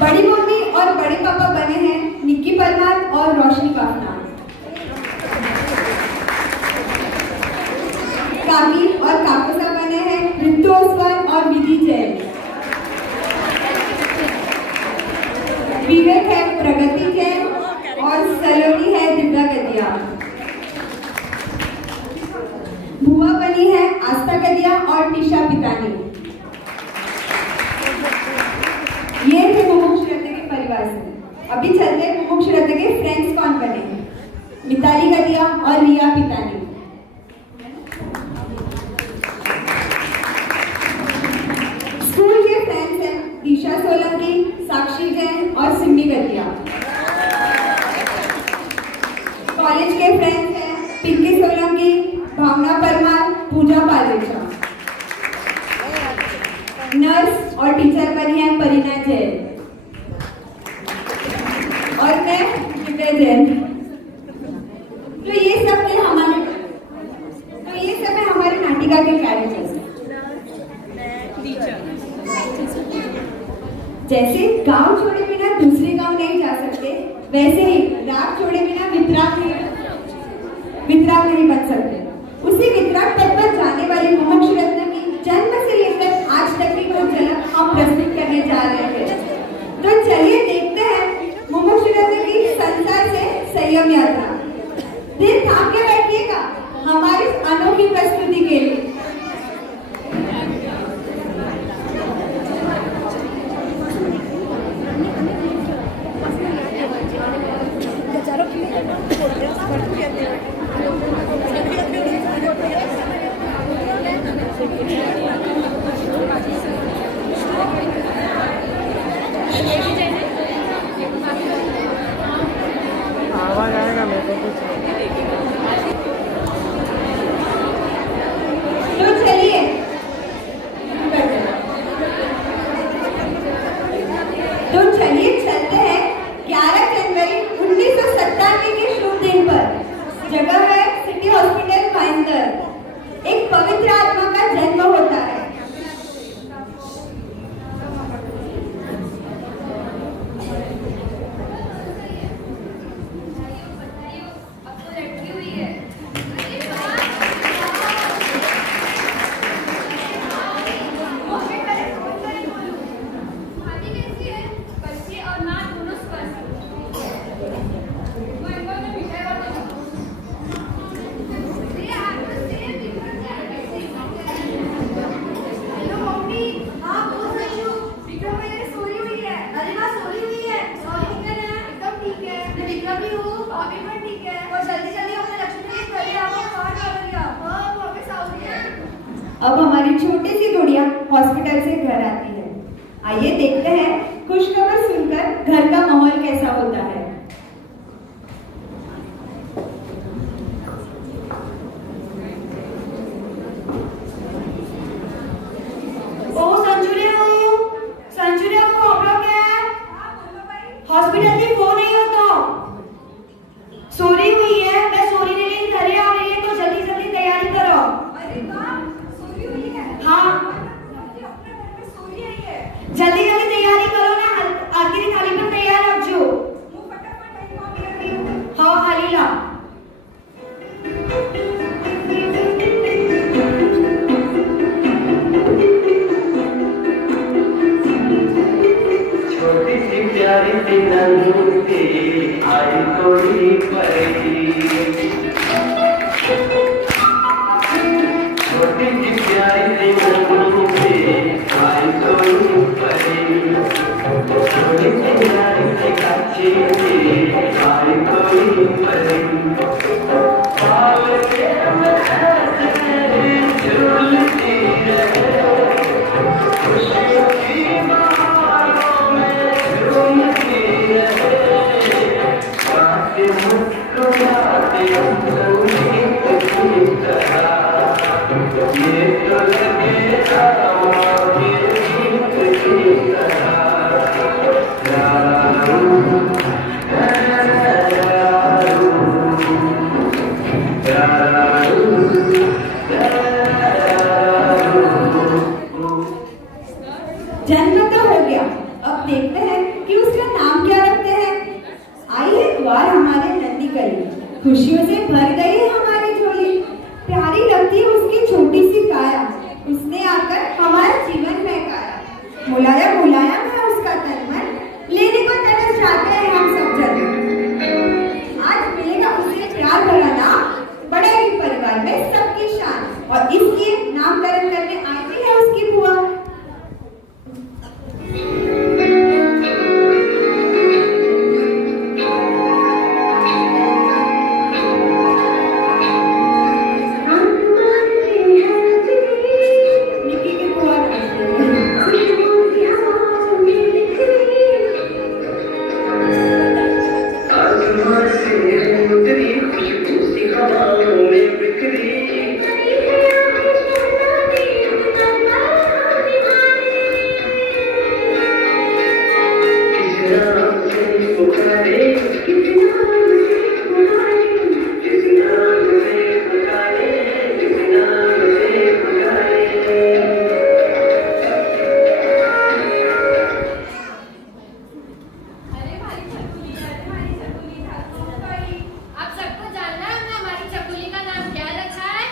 बड़ी मम्मी और बड़े पापा बने हैं निक्की परमार और रोशनी पाफना। काकी और काकोसा बने हैं ऋतु ओसवाल और विधि जैन। विवेक है प्रगति जैन और सलोनी है दिव्या गदिया। भुआ बनी है आस्था गदिया और टिशा पितानी। ये थे मुमुक्ष रत्न के परिवार से। अभी चलते हैं मुमुक्ष रत्न के फ्रेंड्स कौन बने हैं। मिताली गदिया और रिया पितानी। स्कूल के फ्रेंड्स हैं दिशा सोलंकी, साक्षी जैन और सिमी गदिया। कॉलेज के फ्रेंड्स हैं पिंकी सोलंकी, भावना परमार, पूजा पालेचा। नर्स और टीचर बनी है परिणा जैन और मैं दिव्या जैन। तो ये सब है हमारे नाटिका के कैरेक्टर्स। जैसे गांव छोड़े बिना दूसरे गांव नहीं जा सकते, वैसे ही राग छोड़े बिना वितराग नहीं बन सकते। उसी वितराग पद पर जाने वाले मुमुक्ष रत्न की जन्म से लेकर आज तक की कुछ झलक हम प्रस्तुत करने जा रहे हैं। तो चलिए देखते हैं मुमुक्ष रत्न की संसार से संयम यात्रा। दिल थाम के बैठिएगा हमारी अनोखी प्रस्तुति के लिए। आवाज आएगा मेरे को कुछ। तो चलिए चलते हैं 11 जनवरी 1997 के शुभ दिन पर। जगह है सिटी हॉस्पिटल भाईंदर। एक पवित्र आत्मा का जन्म होता है। अब हमारी छोटी सी गुड़िया हॉस्पिटल से घर आती है। आइए देखते हैं खुशखबर सुनकर घर का माहौल कैसा होता है। हॉस्पिटल में फोन नहीं होता। सोरी हुई है, मैं सोरी ने लेकर घर आ रही है, तो जल्दी जल्दी तैयारी करो। अरे वाह, सोरी हुई है? हाँ, अपने घर में सोरी आई है। जल्दी जल्दी तैयारी करो ना, आरती की थाली पर तैयार रखो। वो फटाफट हाँ हालीला। प्यारी सी नन्ही आई थोड़ी परी, छोटी सी प्यारी सी नन्ही आई थोड़ी परी, छोटी सी प्यारी सी कच्ची आई थोड़ी परी। झूलती रहे खुशियों की बहारों में, मुस्कुराते संगीत की तरह, ये तो लगे गीत की तरह। जन्म तो हो गया, अब अब देखते हैं कि उसका नाम क्या रखते हैं। आई है द्वार हमारे नन्ही गली, खुशियों से भर गई है हमारी झोली। प्यारी लगती है उसकी छोटी सी काया, उसने आकर हमारा जीवन महकाया। मुलायम मुलायम है उसका तन मन, लेने को तरस जाते हैं हम सब जन। आज मिलेगा उसे प्यार भरा नाम, बढ़ेगी परिवार में सबकी शान, और इसलिए नामकरण करने आई है उसकी बुआ। निक्की की बुआ आसमां से उतरी खुशबू सी हवाओं में बिखरी किस नाम से पुकारे किस नाम से पुकारे किस नाम से पुकारे। अरे भाई चकुली था तो बड़ी। अब सबको जानना है हमने हमारी चकुली का नाम क्या रखा है?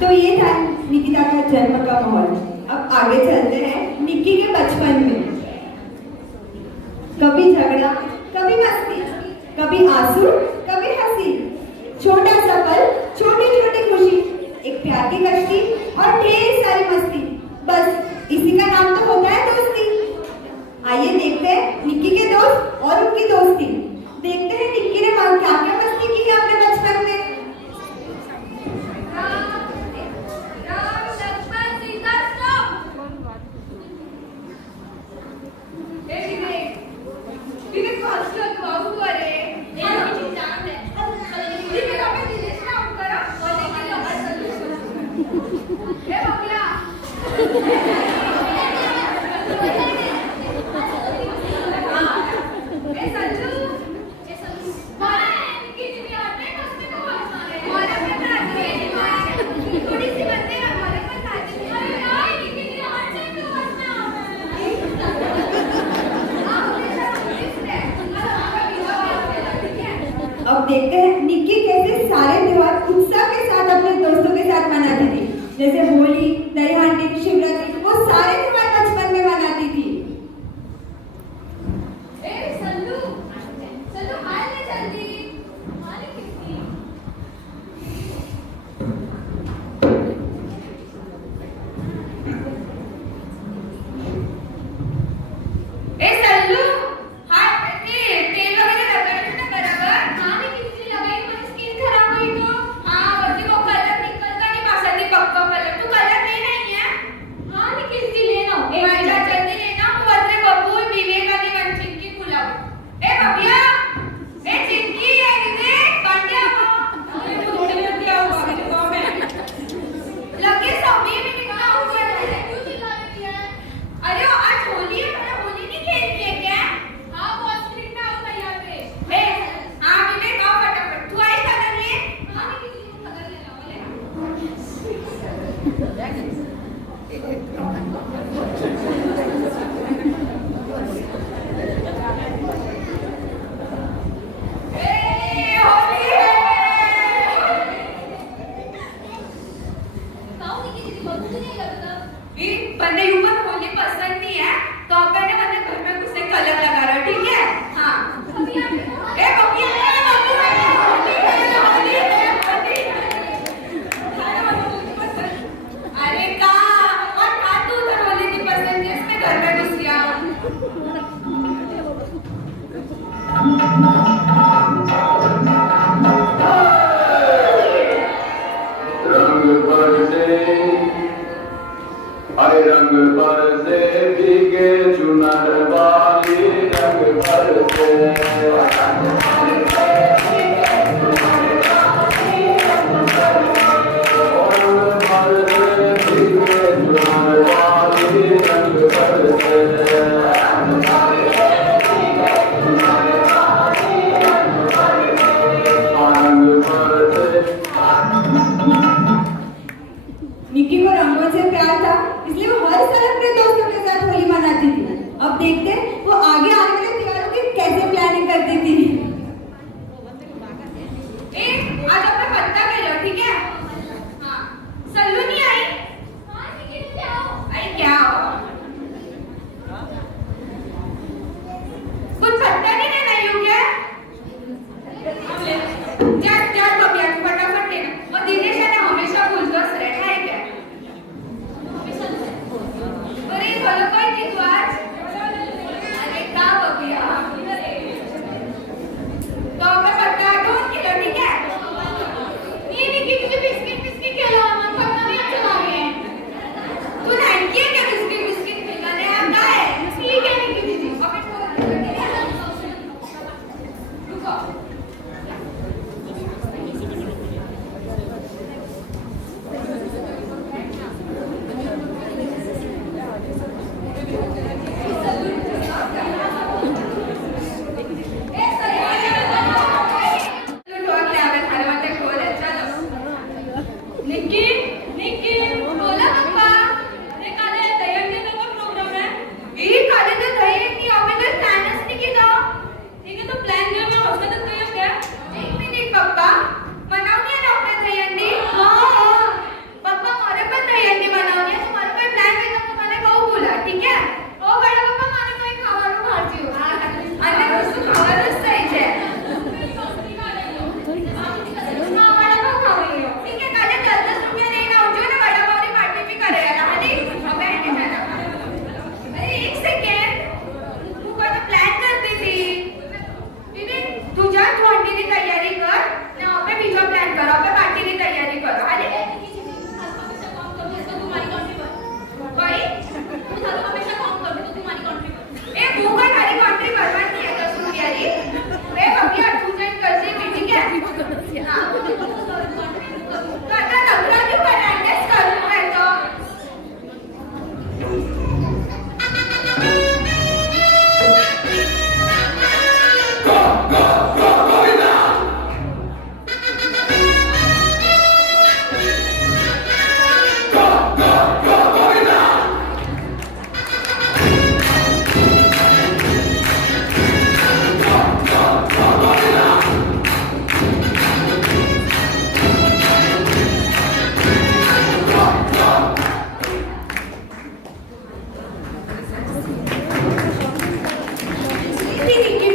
तो ये था निकिता का जन्म का माहौल। अब आगे चलते हैं निक्की के बचपन में। कभी झगड़ा, कभी मस्ती, कभी आंसू, कभी हंसी, छोटा सा पल, छोटी छोटी खुशी, एक प्यार की कश्ती और ढेर सारी मस्ती। बस इसी का नाम तो होता है दोस्ती। आइए देखते हैं निक्की के दोस्त और उनकी दोस्ती। देखते हैं निक्की ने क्या क्या मस्ती की है अपने बचपन में। राम लक्ष्मण सीता स्टॉप। ठीक है फास्ट बाबू करे ये किसी जान है। ठीक है आप दिनेश ना आउट करो और देखिए हमारा सॉल्यूशन। ए बबलिया ए संजू मारा किसी भी आते हैं उसमें तो मारे मारा पे प्रार्थना थोड़ी सी बनते हैं हमारे पास आते हैं। अरे यार किसी भी आते हैं तो बचना अब देखते हैं निक्की कैसे सारे त्योहार उत्साह के साथ अपने दोस्तों के साथ मनाती थी। जैसे होली, दही हांडी, शिवरात्रि, वो सारे त्योहार बचपन में मनाती थी। ए संजू चलो हाल ले जल्दी मारे किसी। ए संजू हाथ पे तेल वगैरह लगाना ना बराबर। माने किसी लगाई मेरी स्किन खराब हुई तो हां वरती वो कलर निकलता नहीं पासंदी पक्का कलर तू कलर लेना ही है। हां नहीं किसी लेना ए जा जल्दी लेना वो वरते बबू विवेक आणि वंचित की खुलाओ। ए बबिया ए चिंकी ये दे पांड्या अरे वो थोड़ी दिया हुआ मेरे को में लगे सभी में निकला हो गया है क्यों चिल्ला रही है। अरे आज होली है मैंने होली नहीं खेलनी है क्या। हां बहुत स्ट्रिक्ट है उस यहाँ पे। ए हां विवेक आओ फटाफट तू आई कलर ले। हां नहीं किसी को कलर लेना बोले। ए होली है काऊ नहीं किसी को मुझे नहीं लगता ये बंदे ह्यूमन होली पसंद नहीं है तो अपन ने बंदे घर में घुसे कलर लगा रहा ठीक है। हां ए बबिया अरे का और का तू उधर होली की पसंद है इसमें घर में घुस गया। रंग बरसे हरे रंग बरसे भीगे चुनर वाली रंग बरसे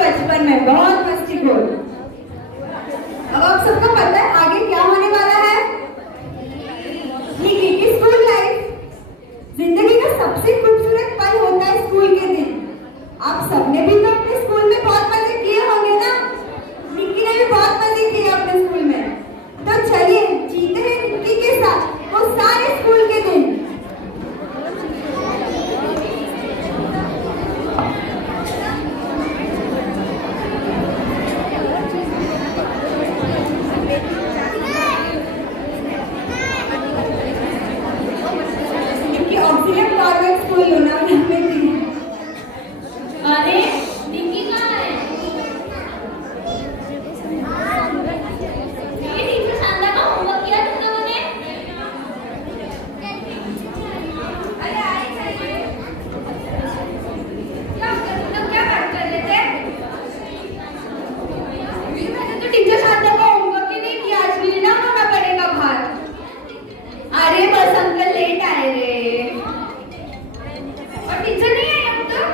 बचपन में बहुत मस्तीखोर। अब आप सबको पता है आगे क्या होने वाला है? निकी की स्कूल लाइफ। जिंदगी का सबसे खूबसूरत पल होता है स्कूल के दिन। आप सबने भी तो अपने स्कूल में बहुत मजे किए होंगे ना? निकी ने भी बहुत मजे किए अपने स्कूल में। तो चलिए जीते हैं निकी के साथ वो सारे स्कूल के दिन। स्कूल लोनावला में थी। अरे निकी कहाँ है? ये टीचर शानदार का होमवर्क किया तुम लोगों ने? अरे आए चाहिए। क्या तुम लोग क्या बात कर रहे थे? मैंने तो टीचर शानदार का होमवर्क ही नहीं किया, आज भी ना होना पड़ेगा बाहर। अरे बस अंकल लेट आए रे। और टीचर नहीं आई अब तक?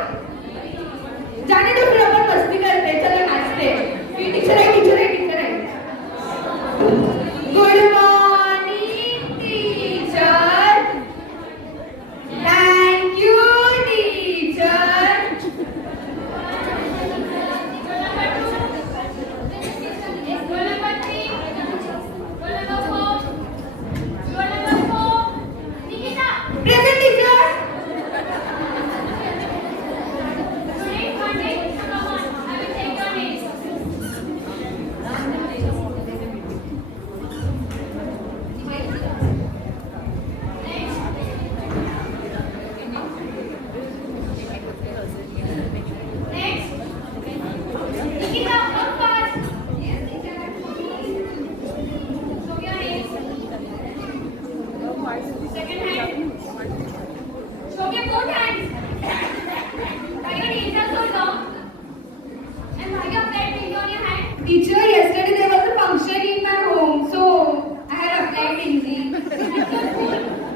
जाने दो फिर अपन मस्ती करते चलो नाचते। फिर teacher I teacher I teacher I. Good morning teacher. Thank you teacher. Present teacher. Teacher, yesterday there was a function in my home, so I had applied Hindi.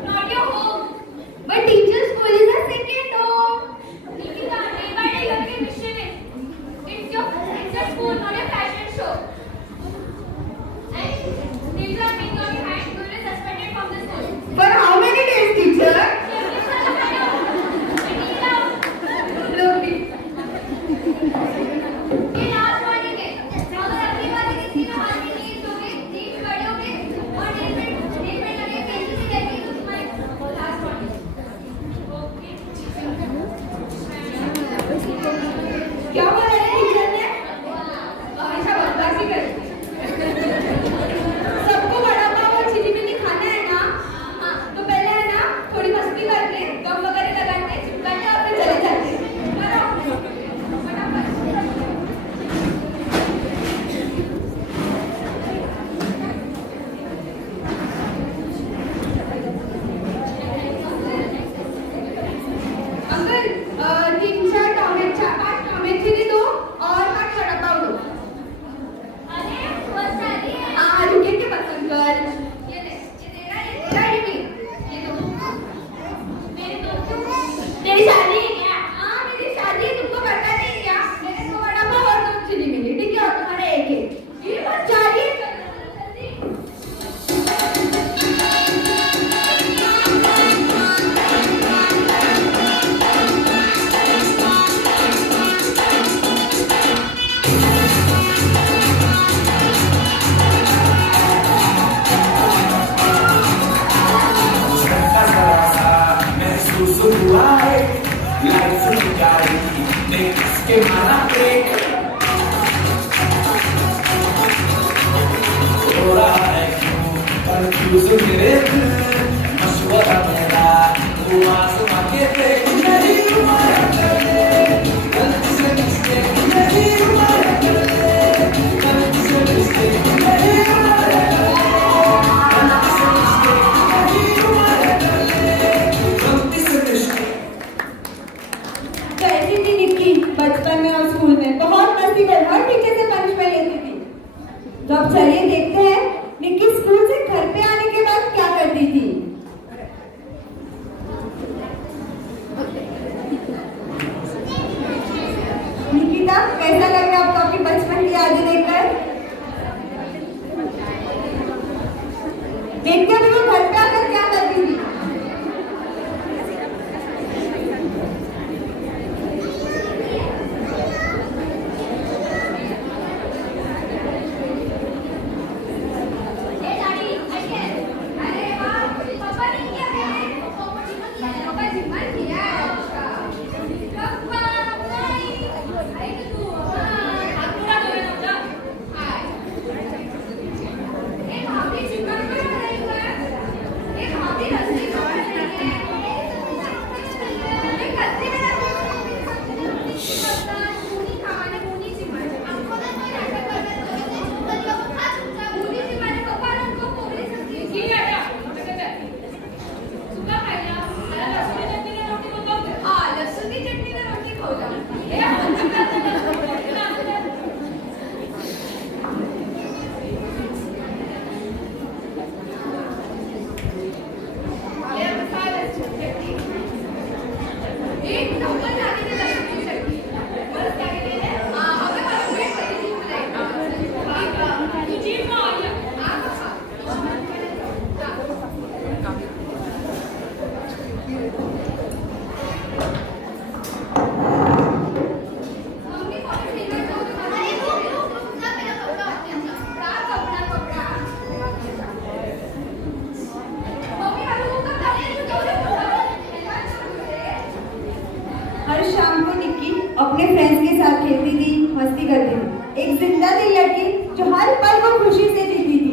Not your home. But teacher, school is a second home. Nikita, day by day you are getting mischievous. It's your school, not a fashion show. And teacher, make your hand. You will be suspended from the school. For how many days, teacher? Look, ये last warning है। अगर अगली बार किसी में हाथ में नहीं दोगे, जीभ बड़े होगे और नेल पेंट लगे पेंसिल से लेके तो तुम्हारी लास्ट वार्निंग। ओके। क्या बोला रे टीचर ने? हमेशा किसके मारा ब्रेक हो रहा है क्यों कंफ्यूज मेरे दिल मशवरा मेरा वो आसमां के देख नहीं तुम्हारा करने गलती से मिस्टेक नहीं तुम्हारा करने गलती से मिस्टेक नहीं तुम्हारा करने गलती से मिस्टेक नहीं तुम्हारा करने गलती से मिस्टेक। तो ऐसी थी निक्की बचपन में और स्कूल में बहुत मस्ती कर हर टीचर से पनिशमेंट लेती थी। तो अब चलिए देखते हैं निक्की स्कूल से घर पे आने के बाद क्या करती थी। निकिता कैसा लग रहा है आपको आपके बचपन की यादें देखकर? देखते हैं वो घर पे आकर क्या करती थी। हर शाम को निक्की अपने फ्रेंड्स के साथ खेलती थी, मस्ती करती थी। एक जिंदा दिल लड़की जो हर पल को खुशी से जीती थी।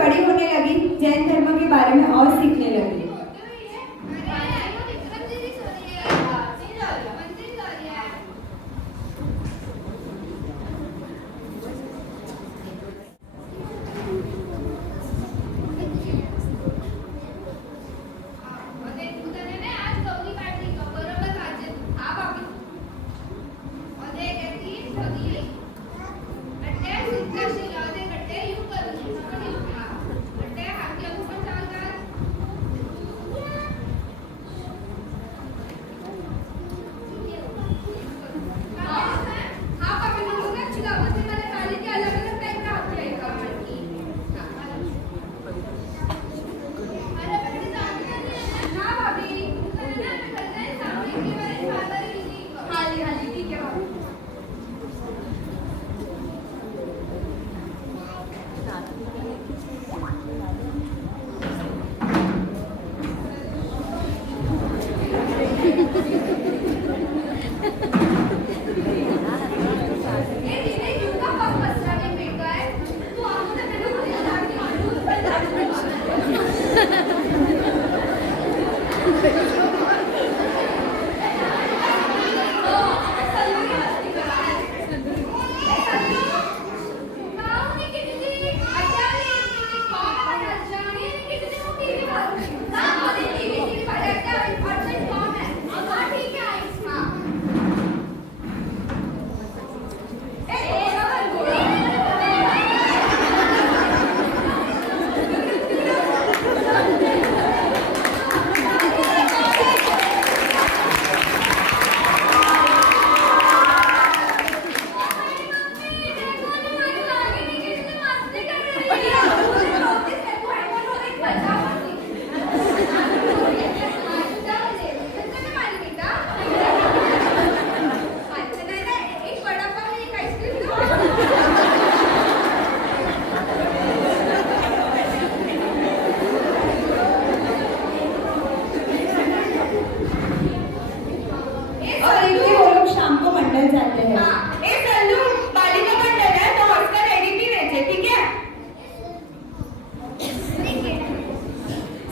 बड़ी होने लगी, जैन धर्म के बारे में और सीखने लगी।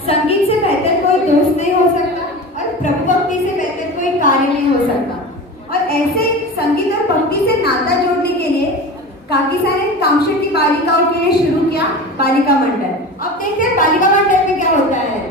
संगीत से बेहतर कोई दोस्त नहीं हो सकता और प्रभु भक्ति से बेहतर कोई कार्य नहीं हो सकता। और ऐसे संगीत और भक्ति से नाता जोड़ने के लिए काकीसा ने कामशेट्टी बालिकाओं के लिए शुरू किया बालिका मंडल। अब देखते हैं बालिका मंडल में क्या होता है।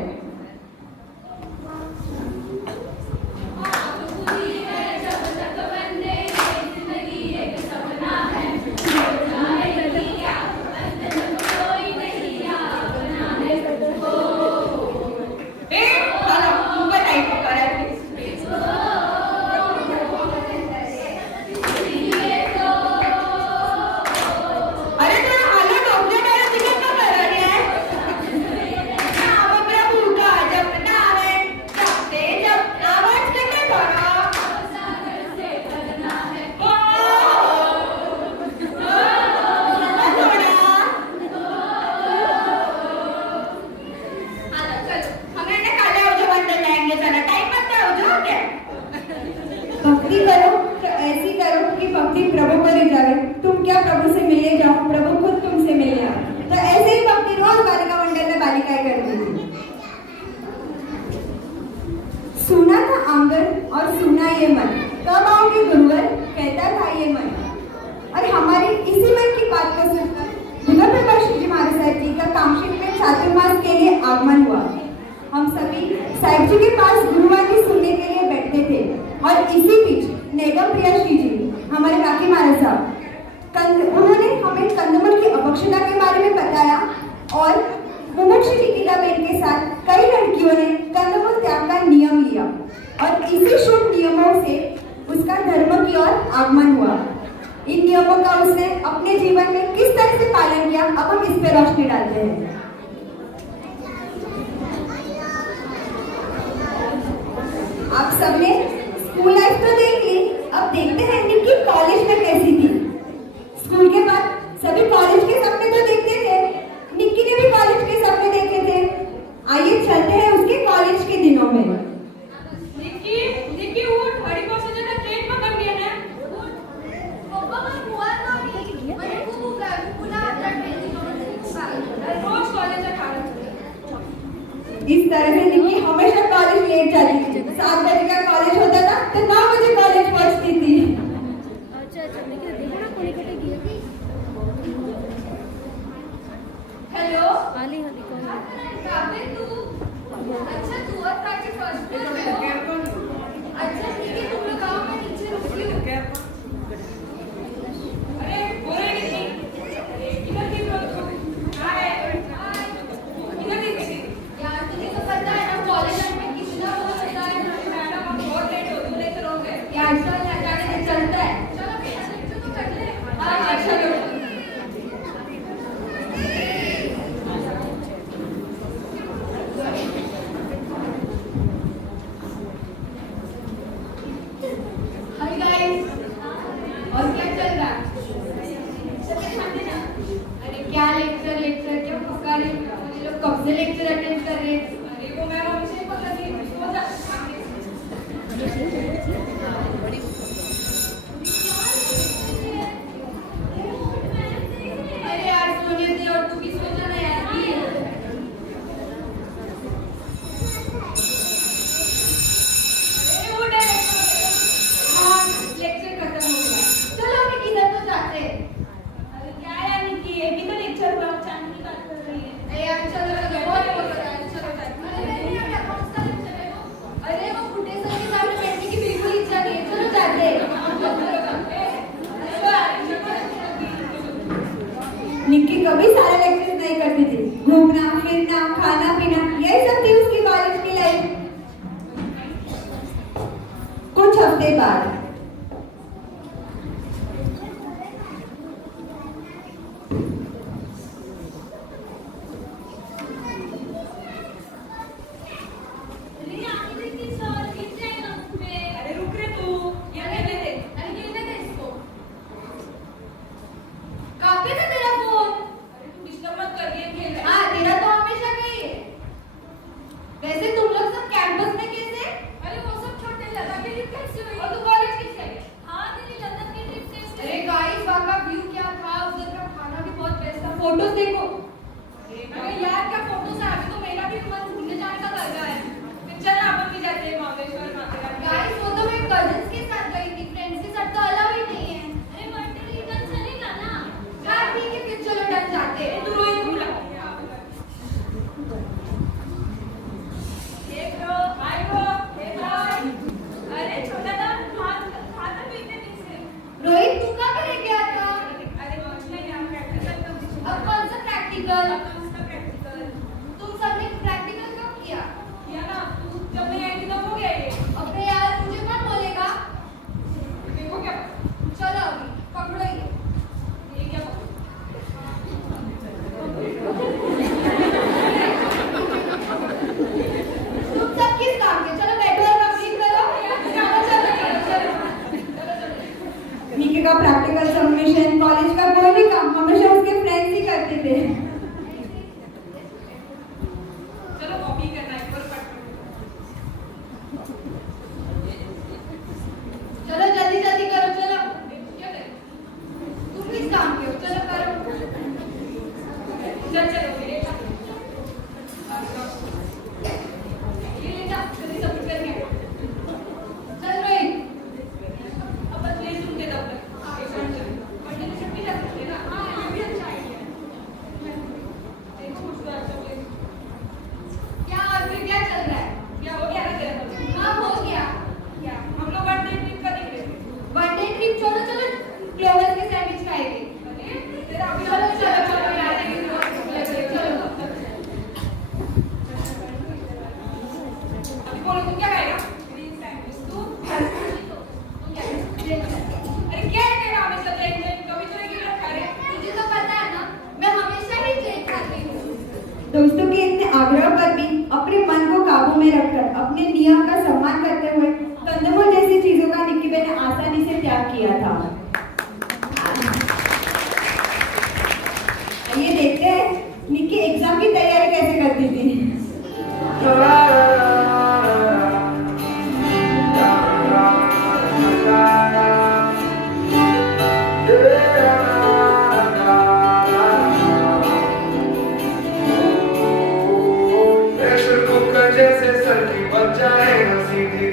भक्ति करो तो ऐसी करो कि भक्ति प्रभु को ले जाए। तुम क्या प्रभु से मिले जाओ, प्रभु खुद तुमसे मिले आओ। तो ऐसे ही भक्ति रोज बालिका मंडल में बालिकाएं करती थी। सुना था आंगन और सुना ये मन, कब आओगे गुरुवर, कहता था ये मन। और हमारी इसी मन की बात को सुनकर भगवान प्रकाश जी महाराज जी का कामशेट में चातुर्मास के लिए आगमन हुआ। हम सभी साहिब जी के पास गुरुवाणी सुनने के लिए बैठते थे और इसी बीच नेगम प्रिया श्री जी हमारे काकी महाराज साहब उन्होंने हमें कंदमूल की अभक्षता के बारे में बताया और मुमुक्षु टीकाबेन के साथ कई लड़कियों ने कंदमूल त्याग का नियम लिया और इसी शुभ नियमों से उसका धर्म की ओर आगमन हुआ। इन नियमों का उसने अपने जीवन में किस तरह से पालन किया, अब हम इस पे रोशनी डालते हैं। आप सबने स्कूल लाइफ तो देख ली, अब देखते हैं निक्की कॉलेज में कैसी थी। स्कूल के बाद सभी कॉलेज के सपने तो देखते थे, निक्की ने भी कॉलेज के सपने देखे थे। आइए चलते हैं उसके कॉलेज के दिनों में। निक्की उठ, बड़ी बस से ना ट्रेन पकड़ लिया ना। पापा मैं हुआ तो नहीं, मैंने खूब बुला बुला ट्रेन की रोज 7 बजे का कॉलेज होता था तो 9 बजे कॉलेज पहुंचती थी। अच्छा अच्छा देखो ना कोणी कुठे गेली हेलो आली आली कोणी काबे तू अच्छा तू और काकी फर्स्ट फ्लोर पे हो अच्छा ठीक है तुम लोग आओ मैं नीचे रुकती हूँ अरे बोले नहीं इधर की हाय इधर की यार तुझे तो पता है ना कॉलेज में कितना वो होता है मैडम हम बहुत लेट हो गए लेकर हो गए यार चल ना जाने से चलता है चलो फिर तो कर ले हां चलो हाय गाइस और क्या चल रहा है अरे क्या लेक्चर लेक्चर क्या पका रहे ये लोग कब से लेक्चर अटेंड कर रहे हैं अरे वो मैम हमेशा ही पता थी वो था अरे यार सोने दे और तू भी सो जाना यार अरे वो हाँ लेक्चर खत्म हो गया चलो अभी किधर तो जाते हैं अरे क्या यार निकी ये भी तो लेक्चर हुआ चांद की बात कर रही है अरे यार चलो चलो बहुत बोल रहा है चलो चलो अरे नहीं यार कौन सा लेक्चर है वो अरे वो फुटे सर के सामने बैठने की बिल्कुल इच्छा नहीं है चलो जाते निक्की कभी सारे लेक्चर नहीं करती थी। घूमना फिरना खाना पीना यही सब थी उसकी कॉलेज की लाइफ। कुछ हफ्ते बाद अरे रुक रे तू ये ले दे अरे ये ले दे इसको काफी था तेरा फोन अरे तू डिस्टर्ब मत कर गेम खेल रहा है हां तेरा तो हमेशा का ही है वैसे तुम लोग सब कैंपस में कैसे अरे वो सब छोटे लगा के ट्रिप कैसे हुई और तू कॉलेज कैसे आई हां तेरी लंदन की ट्रिप कैसे अरे गाइस वहां का व्यू क्या था उधर का खाना भी बहुत बेस्ट था फोटोज देखो अरे यार क्या फोटोज है अभी तो मेरा भी मन घूमने जाने का कर रहा है फिर चल अपन भी जाते हैं महाबलेश्वर माथेरान गाइस वो तो मैं कजिन्स के साथ गई थी फ्रेंड्स के साथ तो अलाउ ही नहीं है अरे बर्थडे रिटर्न चलेगा ना हां ठीक है फिर चलो डन जाते हैं तू रोहित को बुला ये ब्रो हाय ब्रो हे भाई अरे छोटा था खाता पीते पीछे रोहित तू कहाँ पे लेके आया था अरे कुछ नहीं यार प्रैक्टिकल का अब कौन सा प्रैक्टिकल तुम सबने प्रैक्टिकल कब किया ना तू जब मैं आई थी तब हो गया ये अबे यार मुझे कौन बोलेगा देखो क्या चलो अभी पकड़ो ये क्या तुम सब किस काम के चलो बैठो और कंप्लीट करो चलो निक्की का प्रैक्टिकल सबमिशन कॉलेज का कोई भी काम हमेशा उसके फ्रेंड्स ही करते थे। चलो कॉपी करना है पर चलो जल्दी जल्दी करो चलो क्या करें तुम किस काम के हो चलो करो चल चलो मेरे ये ले जा जल्दी सबमिट करके चल रोहित अब बस ले सुन के दो पढ़ने से भी जा सकते हैं ना हाँ ये भी अच्छा आइडिया देखो कुछ तो अच्छा प्लेस क्या और फिर क्या चल रहा है क्या हो गया ना तेरा हाँ हो गया क्या हम लोग बर्थडे ट्रिप का देख रहे थे बर्थडे ट्रिप चलो चलो क्लोवर के सैंडविच खाएंगे अरे तेरा चलो चलो चलो यार चलो अभी बोलो तुम क्या खाएगा ग्रीन सैंडविच तू अरे क्या है तेरा हमेशा ट्रेन कभी तो रेगुलर खा रहे तुझे तो पता है ना मैं हमेशा ही ट्रेन खाती हूँ दोस्तों के इतने आग्रह पर भी अपने मन को काबू में रखकर अपने नियम का सम्मान करते हुए कंदमूल जैसी चीजों का निक्की ने आसानी से त्याग किया था। आइए देखते हैं निक्की एग्जाम की तैयारी कैसे करती थी। जैसे सर की बच जाए सीधी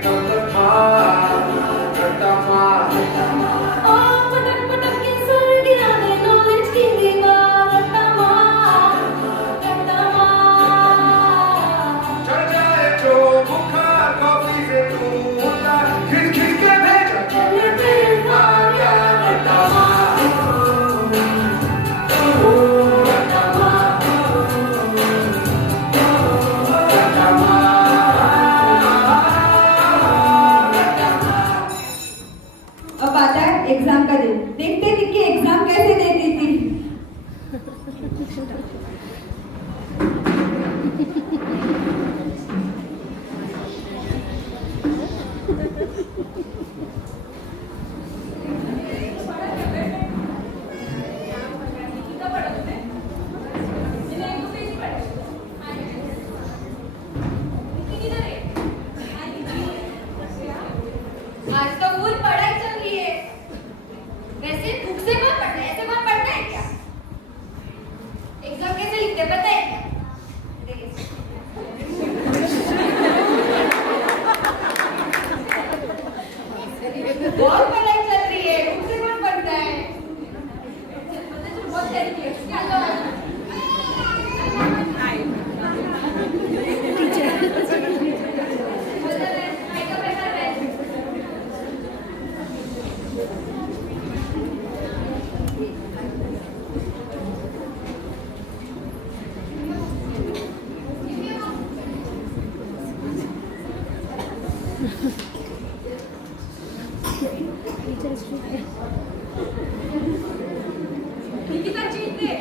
निकिता जीत दे।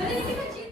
अरे निकिता जीत।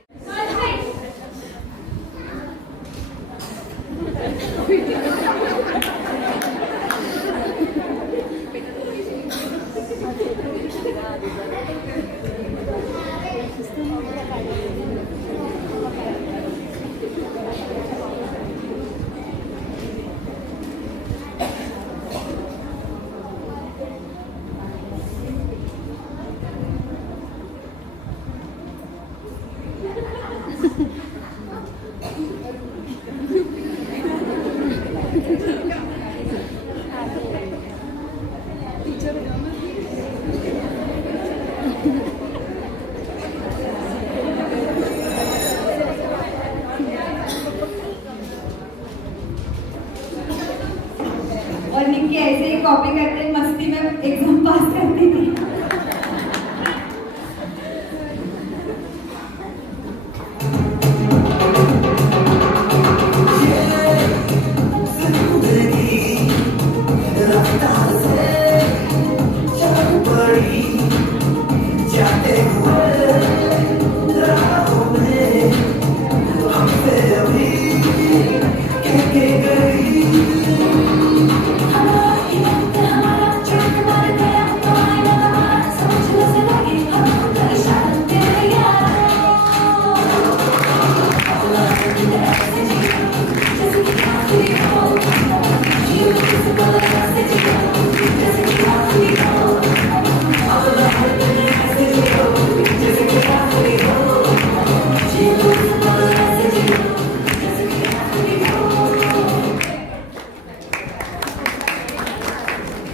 चल भाई। और निक्की ऐसे ही कॉपी करके मस्ती में एग्जाम पास करती थी।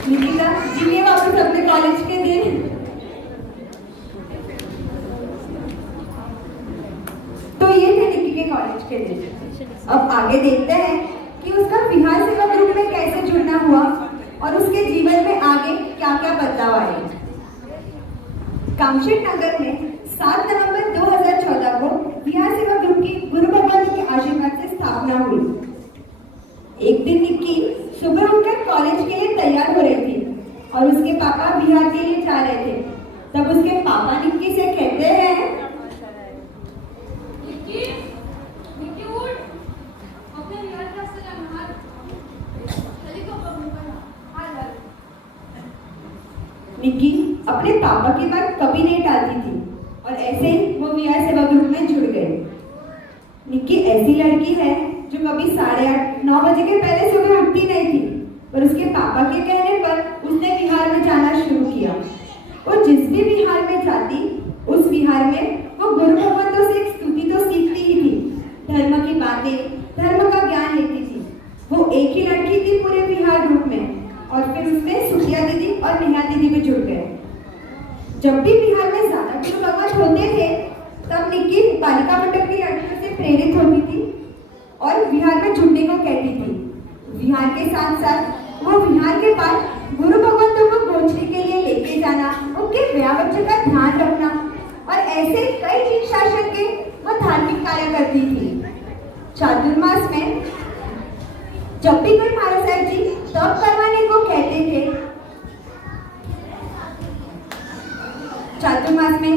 निकिता जी ये वापस अपने कॉलेज के दिन। तो ये थे निक्की के कॉलेज के दिन। अब आगे देखते हैं कि उसका बिहार सेवा ग्रुप में कैसे जुड़ना हुआ और उसके जीवन में आगे क्या क्या बदलाव आए। कामशेट नगर में 7 नवंबर 2014 को बिहार सेवा ग्रुप की गुरु भगवान के आशीर्वाद से स्थापना हुई। एक दिन निक्की सुबह उठकर कॉलेज के लिए तैयार हो रही थी और उसके पापा बिहार के लिए जा रहे थे। तब उसके पापा निक्की से कहते हैं, निक्की, निक्की उठ। अपने रियाज क्लास से जाना हाथ। चली को हाथ। निक्की अपने पापा की बात कभी नहीं टालती थी और ऐसे ही वो बिहार सेवा ग्रुप में जुड़ गई। निक्की ऐसी लड़की है जो कभी 8:30-9 बजे के पहले सुबह उठती नहीं थी, पर उसके पापा के कहने पर उसने बिहार में जाना शुरू किया। वो जिस भी बिहार में जाती, उस बिहार में वो गुरु भगवंतों से एक स्तुति तो सीखती ही थी, धर्म की बातें, धर्म का ज्ञान लेती थी। वो एक ही लड़की थी पूरे बिहार ग्रुप में और फिर उसमें सुखिया दीदी और नेहा दीदी भी जुड़ गए। जब भी बिहार में ज्यादा गुरु भगवंत होते थे, तब निक्की बालिका मंडप की लड़कियों से प्रेरित होती थी और बिहार में जुड़ने को कहती थी। बिहार के साथ साथ वो बिहार के पास गुरु भगवंतों को गोचरी के लिए लेके जाना, उनके ब्याह बच्चे का ध्यान रखना और ऐसे कई चीज शासन के वो धार्मिक कार्य करती थी। चातुर्मास में जब भी कोई महाराज साहब जी तप करवाने को कहते थे, चातुर्मास में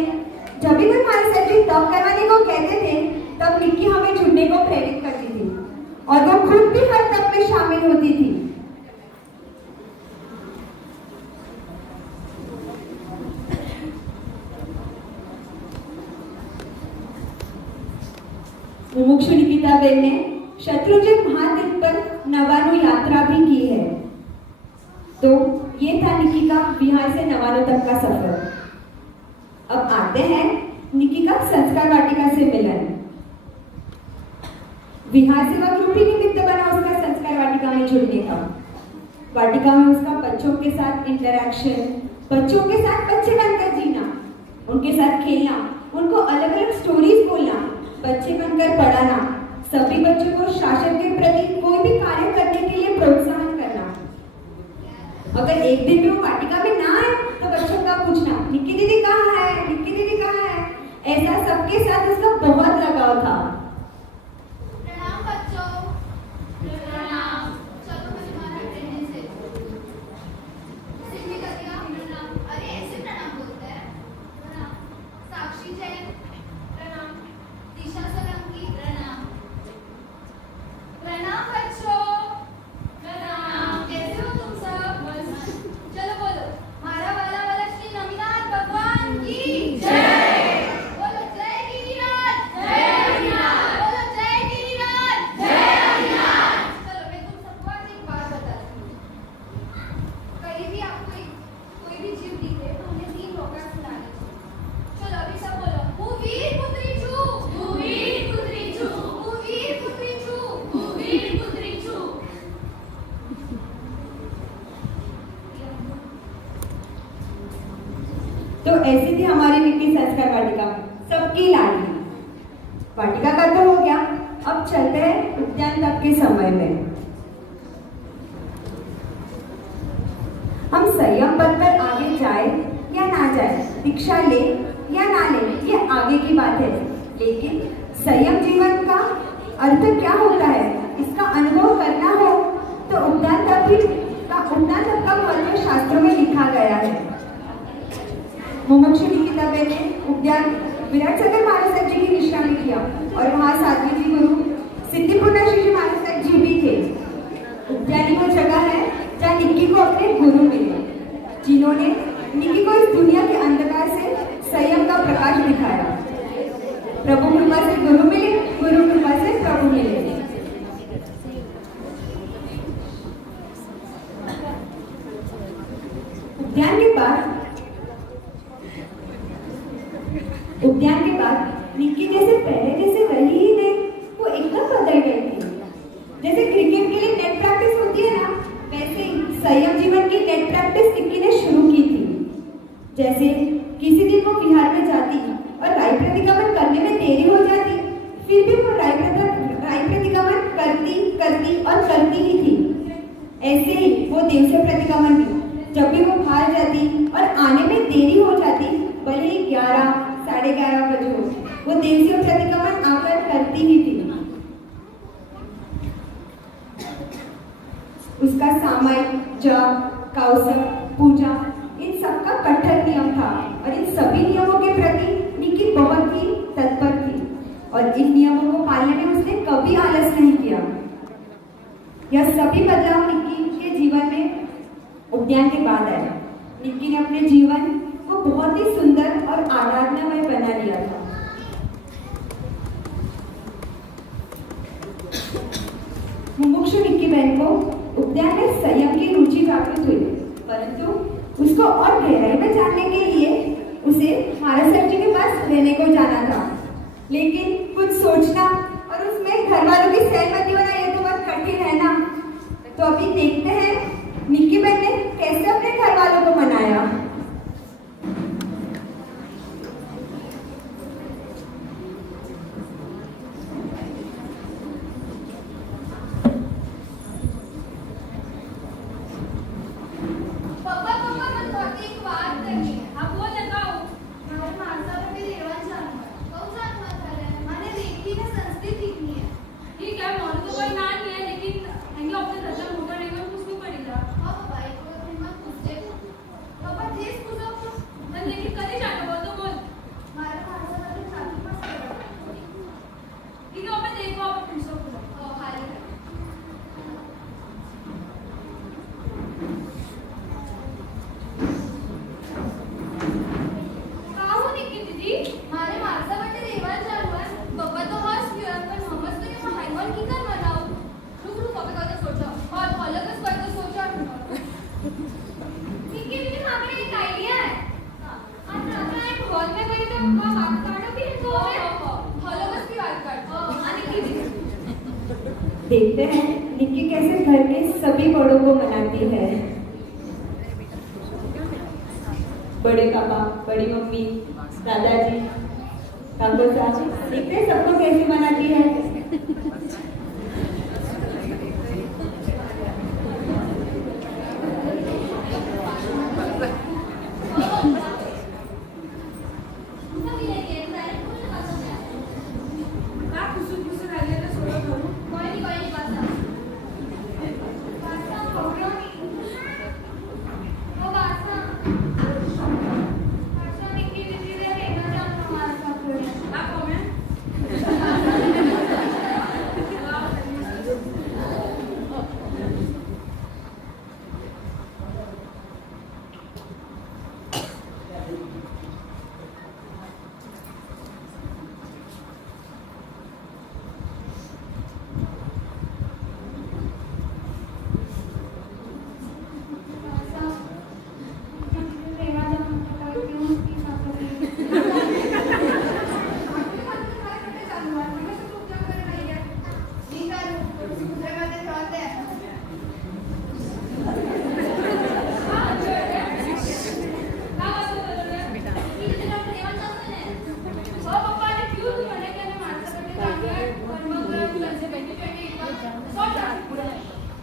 जब भी कोई महाराज साहब जी तप करवाने को कहते थे, तब निक्की हमें जुड़ने को प्रेरित करती थी और वो खुद भी हर तप में शामिल होती थी। मुमुक्षु निकिताबेन ने शत्रुंजय महातीर्थ पर नवानु यात्रा भी की है। तो ये था निक्की का बिहार से नवानु तक का सफर। अब आते हैं निक्की का संस्कार वाटिका से मिलन। बिहार सेवा ग्रुप ही निमित्त बना उसका संस्कार वाटिका में जुड़ने का। वाटिका में उसका बच्चों के साथ इंटरैक्शन, बच्चों के साथ बच्चे बनकर जीना, उनके साथ खेलना, उनको अलग अलग स्टोरीज बोलना, बच्चे बनकर पढ़ाना, सभी बच्चों को शासन के प्रति कोई भी कार्य करने के लिए प्रोत्साहन करना। अगर एक दिन भी वो वाटिका में ना आए तो बच्चों का पूछना, निक्की दीदी कहाँ है, निक्की दीदी कहाँ है, ऐसा सबके सबके साथ उसका बहुत लगाव था। प्रणाम बच्चों। प्रणाम। चलो मेहमान अटेंडेंस है। सिद्धि कटिया प्रणाम। अरे ऐसे प्रणाम बोलते हैं। प्रणाम। साक्षी जैन प्रणाम। दिशा सोलंकी प्रणाम। प्रणाम बच्चों। प्रणाम। कैसे हो तुम सब? चलो बोलो, मारा वाला वाला श्री नमीनाथ भगवान की जय। बोलो जय गिरिराज। जय गिरिराज। बोलो जय गिरिराज। जय गिरिराज। चलो मैं तुम सबको आज एक बात बताती हूँ। कहीं भी आपको कोई भी जीव दिखे तो उन्हें 3 लोका सुनाने चाहिए। चलो अभी सब बोलो, भूवीर पुत्री छू। भूवीर पुत्री छू। भूवीर पुत्री छू। भूवीर पुत्री छू। तो ऐसी थी हमारी निक्की संस्कार वाटिका, सबकी लाडली। वाटिका का तो हो गया, अब चलते हैं उद्यान तक के समय में। हम संयम पथ पर आगे जाए या ना जाए, दीक्षा ले या ना ले, ये आगे की बात है। लेकिन संयम जीवन का अर्थ क्या होता है, इसका अनुभव करना हो तो उद्यान तक का महत्व शास्त्रों में लिखा गया है। मुमुक्षु निकिताबेन ने उद्यान विराट सागर महाराज जी की निष्ठा में किया और वहाँ साध्वी जी गुरु सिद्धिपूर्ण श्री महाराज जी भी थे। उद्यानी वो जगह है जहाँ निक्की को अपने गुरु मिले, जिन्होंने निक्की को इस दुनिया के अंधकार से संयम का प्रकाश दिखाया। प्रभु कृपा से गुरु मिले, गुरु कृपा से प्रभु मिले। उद्यान के बाद निक्की जैसे पहले जैसे रही ही नहीं, वो एकदम बदल गई थी। जैसे क्रिकेट के लिए नेट प्रैक्टिस होती है ना, वैसे ही संयम जीवन की नेट प्रैक्टिस निक्की ने शुरू की थी। जैसे किसी दिन वो बिहार में जाती और राय प्रतिगमन करने में देरी हो जाती, फिर भी वो राय प्रतिगमन करती ही थी। ऐसे ही वो देव से प्रतिगमन भी, जब भी वो बाहर जाती और आने में देरी हो जाती, भले ही 11 साढ़े 11 बजे हो, वो देव से प्रतिगमन आकर करती ही थी। उसका सामायिक जप, कौशल, पूजा, इन सबका कठोर नियम था और इन सभी नियमों के प्रति निक्की बहुत ही तत्पर थी और इन नियमों को पालने में उसने कभी आलस नहीं किया। यह सभी बदलाव निक्की के जीवन में उद्यान के बाद आया। निक्की ने अपने जीवन को बहुत ही सुंदर और आराधनामय बना लिया था। मुमुक्षु निक्की बहन को उद्यान में संयम की रुचि जागृत हुई, परंतु उसको और गहराई में जानने के लिए उसे महाराज साहब जी के पास रहने को जाना था। लेकिन कुछ सोचना और उसमें घर वालों की सहमति होना, ये तो बहुत कठिन है ना। तो अभी देखते हैं निक्की बहन ने कैसे अपने घर वालों को मनाया। देखते हैं निक्की कैसे घर के सभी बड़ों को मनाती है। बड़े पापा, बड़ी मम्मी, दादाजी, काकू साहब, देखते हैं सबको कैसे मनाती है।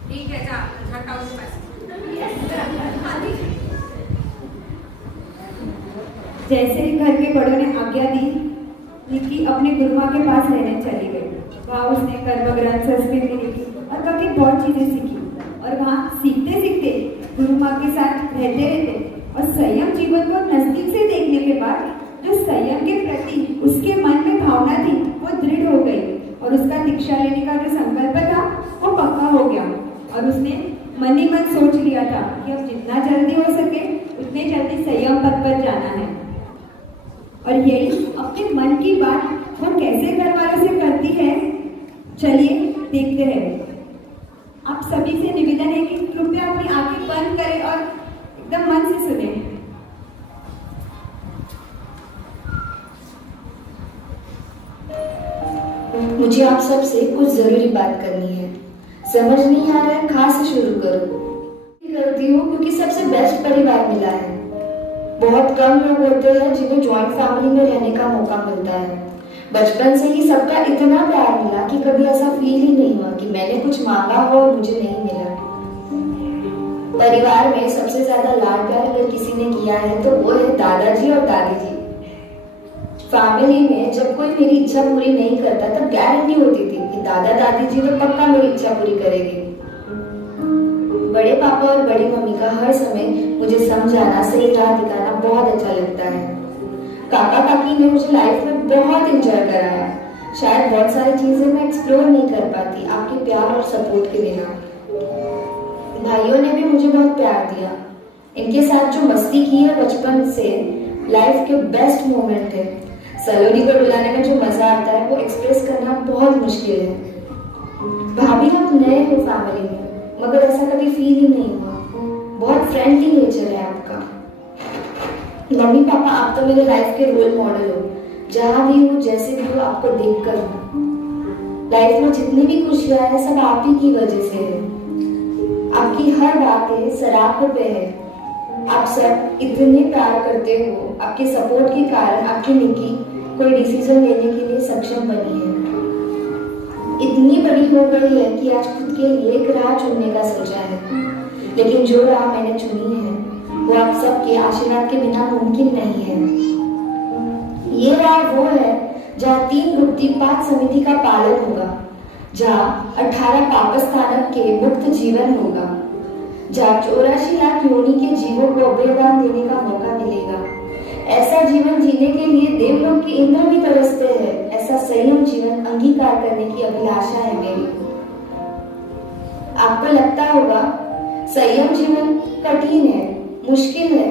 ठीक है, जा हटाओ उसके पास। जैसे ही घर के बड़ों ने आज्ञा दी, निक्की अपने गुरुमा के पास रहने चली गई। वहाँ उसने कर्म ग्रंथ संस्कृति लिखी और काफी बहुत चीजें सीखी। और वहाँ सीखते सीखते गुरुमा के साथ रहते रहते और संयम जीवन को नजदीक से देखने के बाद जो संयम के प्रति उसके मन में भावना थी वो दृढ़ हो गई और उसका दीक्षा लेने का जो संकल्प था वो पक्का हो गया। और उसने मन ही मन सोच लिया था कि अब जितना जल्दी हो सके उतने जल्दी संयम पथ पर जाना है। और यही अपने मन की बात वो कैसे घर वालों से करती है, चलिए देखते हैं। आप सभी से निवेदन है कि कृपया अपनी आंखें बंद करें और एकदम मन से सुने। मुझे आप सबसे कुछ जरूरी बात करनी है। समझ नहीं आ रहा है, कहाँ से शुरू करूं? करती हूँ क्योंकि सबसे बेस्ट परिवार मिला है। बहुत कम लोग होते हैं जिन्हें जॉइंट फैमिली में रहने का मौका मिलता है। बचपन से ही सबका इतना प्यार मिला कि कभी ऐसा फील ही नहीं हुआ कि मैंने कुछ मांगा हो और मुझे नहीं मिला। परिवार में सबसे ज्यादा लाड प्यार अगर किसी ने किया है तो वो है दादाजी और दादी जी। फैमिली में जब कोई मेरी इच्छा पूरी नहीं करता तब गारंटी होती थी कि दादा दादी जी तो पक्का मेरी इच्छा पूरी करेंगे। बड़े पापा और बड़ी मम्मी का हर समय मुझे समझाना, सही राह दिखाना बहुत अच्छा लगता है। काका काकी ने मुझे लाइफ में बहुत एंजॉय कराया। शायद बहुत सारी चीजें मैं एक्सप्लोर नहीं कर पाती आपके प्यार और सपोर्ट के बिना। भाइयों ने भी मुझे बहुत प्यार दिया। इनके साथ जो मस्ती की है बचपन से लाइफ के बेस्ट मोमेंट है। सलोनी को बुलाने में जो मजा आता है वो एक्सप्रेस करना बहुत मुश्किल है। भाभी हम नए हो फैमिली में मगर ऐसा कभी फील ही नहीं हुआ। बहुत फ्रेंडली नेचर है आपका। मम्मी पापा आप तो मेरे लाइफ के रोल मॉडल हो। जहाँ भी हूँ जैसे भी हूँ आपको देखकर हूँ। लाइफ में जितनी भी खुशियाँ हैं सब आप ही की वजह से है। आपकी हर बातें सराखों पे है। आप सब इतने प्यार करते हो। आपके सपोर्ट के कारण आपकी निक्की कोई डिसीजन लेने के लिए सक्षम बनी है। इतनी बड़ी हो गई है कि आज खुद के लिए एक राह चुनने का सोचा है। लेकिन जो राह मैंने चुनी है वो आप सबके आशीर्वाद के बिना मुमकिन नहीं है। ये राह वो है जहाँ 3 गुप्ती 5 समिति का पालन होगा, जहाँ 18 पापस्थानक के मुक्त जीवन होगा, जहाँ 84 लाख योनि के जीवों को अभयदान देने का मौका मिलेगा। ऐसा जीवन जीने के लिए देवलोक के इंद्र भी तरसते हैं। ऐसा संयम जीवन अंगीकार करने की अभिलाषा है मेरी। आपको लगता होगा संयम जीवन कठिन है, मुश्किल है,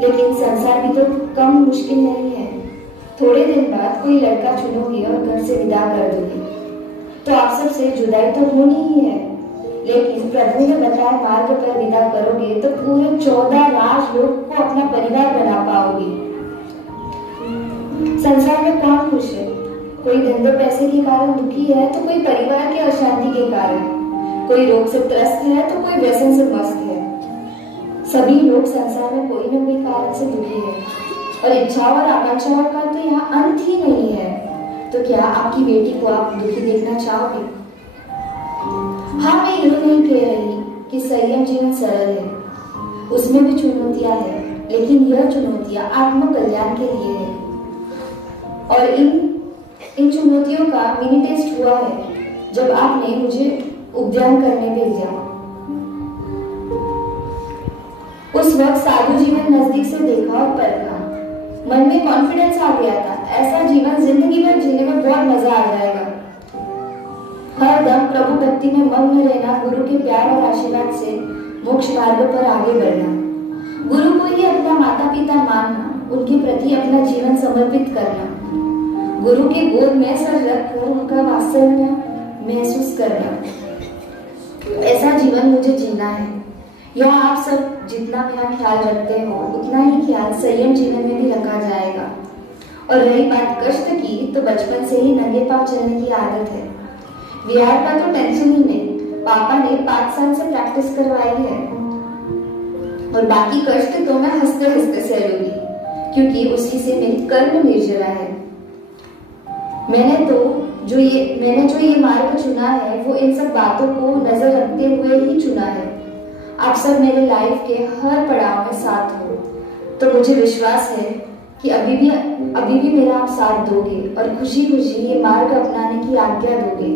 लेकिन संसार भी तो कम मुश्किल नहीं है। थोड़े दिन बाद कोई लड़का चुनोगे और घर से विदा कर दोगे तो आप सबसे जुदाई तो होनी ही है, लेकिन प्रभु ने बताया मार्ग पर विदा करोगे तो पूरे 14 लाख लोग को अपना परिवार बना पाओगे। संसार में कौन खुश है? कोई धंधे पैसे के कारण दुखी है तो कोई परिवार के अशांति के कारण, कोई रोग से त्रस्त है तो कोई व्यसन से मस्त है। सभी लोग संसार में कोई न कोई कारण से दुखी है और इच्छाओं और आकांक्षाओं का तो यहाँ अंत ही नहीं है। तो क्या आपकी बेटी को आप दुखी देखना चाहोगे? हाँ, मैं ये नहीं कह रही कि संयम जीवन सरल है, उसमें भी चुनौतियां हैं, लेकिन यह चुनौतियां आत्म कल्याण के लिए है। और इन चुनौतियों का मिनी टेस्ट हुआ है जब आपने मुझे उद्यान करने भेजा। उस वक्त साधु जीवन नजदीक से देखा और परखा। मन में कॉन्फिडेंस आ गया था, ऐसा जीवन जिंदगी भर जीने में बहुत मजा आ जाएगा। हर दम प्रभु भक्ति में मग्न रहना, गुरु के प्यार और आशीर्वाद से मोक्ष मार्ग पर आगे बढ़ना, गुरु को ही अपना माता पिता मानना, उनके प्रति अपना जीवन समर्पित करना, गुरु के गोद में सर रखकर उनका वात्सल्य महसूस करना, ऐसा जीवन मुझे जीना है। यह आप सब जितना मेरा ख्याल रखते हो उतना ही ख्याल संयम जीवन में भी रखा जाएगा। और रही बात कष्ट की, तो बचपन से ही नंगे पांव चलने की आदत है। बिहार का तो टेंशन ही नहीं, पापा ने 5 साल से प्रैक्टिस करवाई है और बाकी कष्ट तो मैं हंसते हंसते सहूंगी, क्योंकि उसी से मेरी कर्म निर्जरा है। मैंने तो मैंने जो ये मार्ग चुना है वो इन सब बातों को नजर रखते हुए ही चुना है। आप सब मेरे लाइफ के हर पड़ाव में साथ हो, तो मुझे विश्वास है कि अभी भी मेरा आप साथ दोगे और खुशी खुशी ये मार्ग अपनाने की आज्ञा दोगे।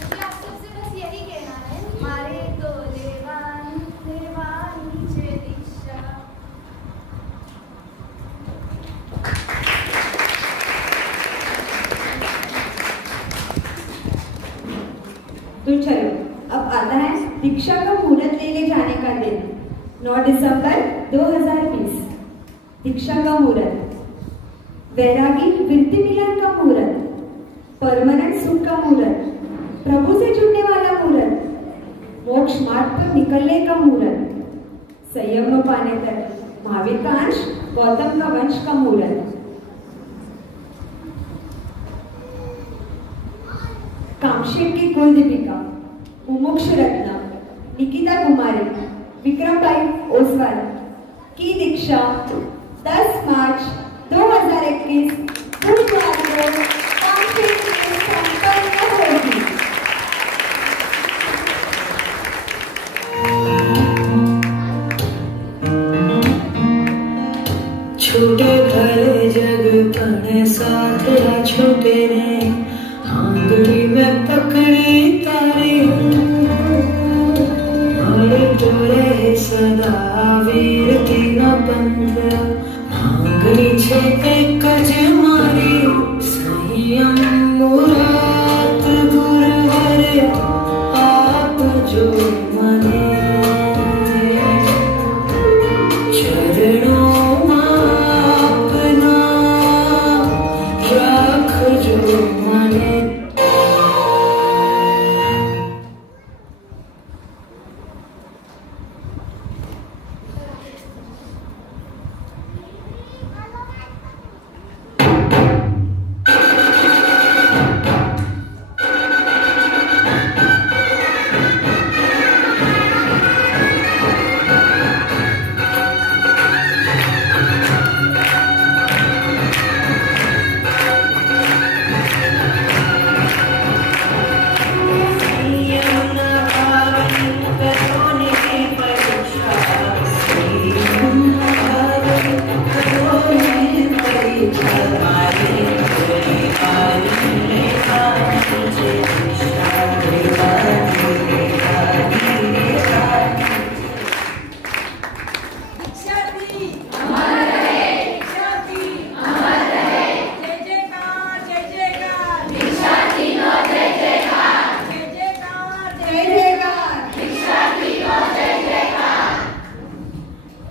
मुझे आप सबसे बस यही कहना है, मारे तो देवानी देवानी चे दीक्षा। तो चलो अब आता है दीक्षा का मुहूर्त लेने जाने का दिन। 9 दिसंबर 2020 दीक्षा का मुहूर्त, वैरागी वृत्ति मिलन का मुहूर्त, परमानेंट सुख का मुहूर्त, प्रभु से जुड़ने वाला मुहूर्त, मोक्ष मार्ग पर निकलने का मुहूर्त, संयम में पाने तक महावीर का अंश गौतम का वंश का मुहूर्त, कामशेट की कुल दीपिका, मुमुक्ष रत्न, निकिता कुमारी, विक्रम भाई ओसवाल की दीक्षा 10 मार्च 2021 बुधवार को कामशेट में संपन्न होगी। छूटे भले जग तने साथ या छूटे ने आंगली में पकड़ी तारी और तोरे सदा वीर तीना पंथ आंगली छे एक मारी संयम मुराद गुरुवर आप जो मने चरणों अपना राख जो मने।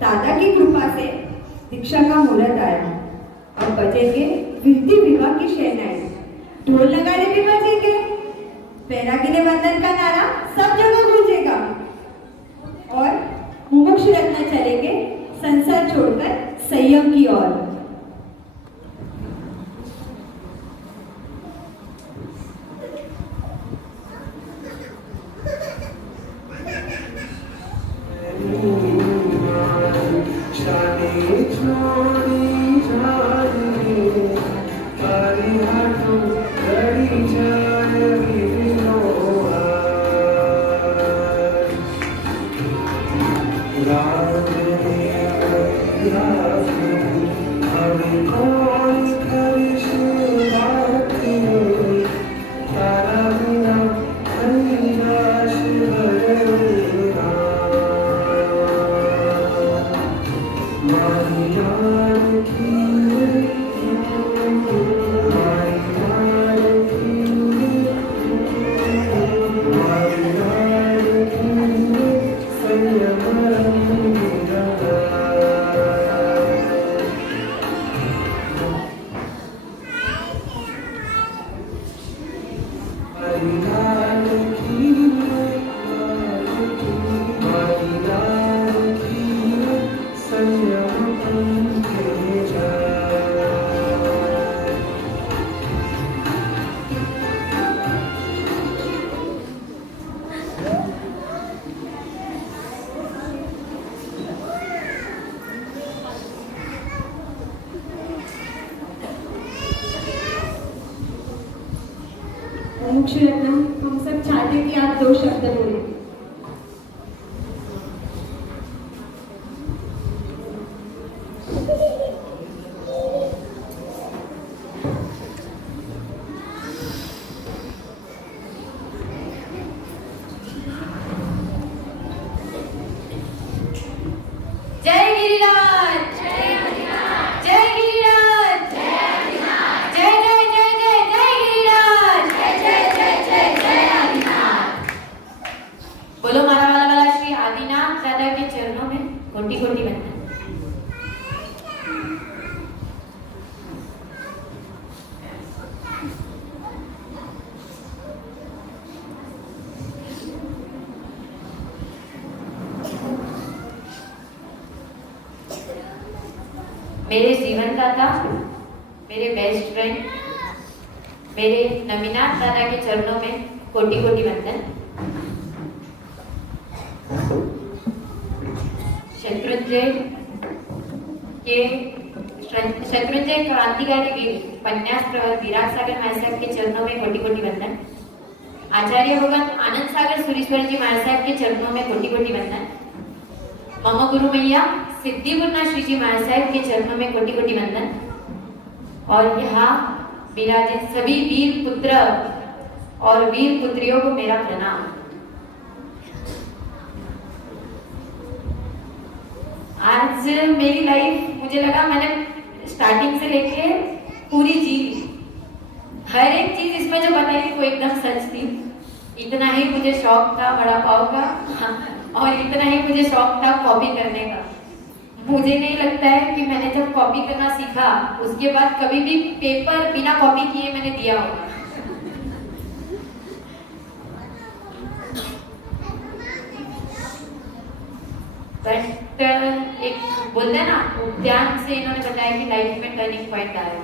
दादा की कृपा से दीक्षा का मुहूर्त आया और बजेंगे वृद्धि विवाह की शहनाई, ढोल नगाड़े भी बजेंगे, वैरागी ने वंदन का नारा सब जगह गूंजेगा और मुमुक्ष रत्न चलेंगे संसार छोड़कर संयम की ओर। मुमुक्षु रत्न, हम सब चाहते हैं कि आप 2 शब्द बोलें। जय गिरिराज, जय गिरिराज, जय जय जय जय जय गिरिराज, जय आदिनाथ। बोलो मारा वाला श्री आदिनाथ दादा के चरणों में कोटि कोटि वंदन। मेरे जीवन दाता, मेरे बेस्ट फ्रेंड, मेरे नमीनाथ दादा के चरणों में कोटि कोटि वंदन। शत्रुंजय क्रांतिकारी वीर पन्यास प्रवर विराट सागर माय साहब के चरणों में कोटि कोटि वंदन। आचार्य भगवान आनंद सागर सुरेश्वर जी माय साहब के चरणों में कोटि कोटि वंदन। मम गुरु मैया सिद्धिपूर्णा श्री जी माय साहब के चरणों में कोटि कोटि वंदन। और यहाँ विराजित सभी वीर पुत्र और वीर पुत्रियों को मेरा प्रणाम। आज मेरी लाइफ मुझे लगा मैंने स्टार्टिंग से लेके पूरी जी ली। हर एक चीज इसमें जो बताई थी वो एकदम सच थी। इतना ही मुझे शौक था वड़ा पाव का और इतना ही मुझे शौक था कॉपी करने का। मुझे नहीं लगता है कि मैंने जब कॉपी करना सीखा उसके बाद कभी भी पेपर बिना कॉपी किए मैंने दिया होगा। बट एक बोलते हैं ना, उद्यान से इन्होंने बताया कि लाइफ में टर्निंग पॉइंट आया।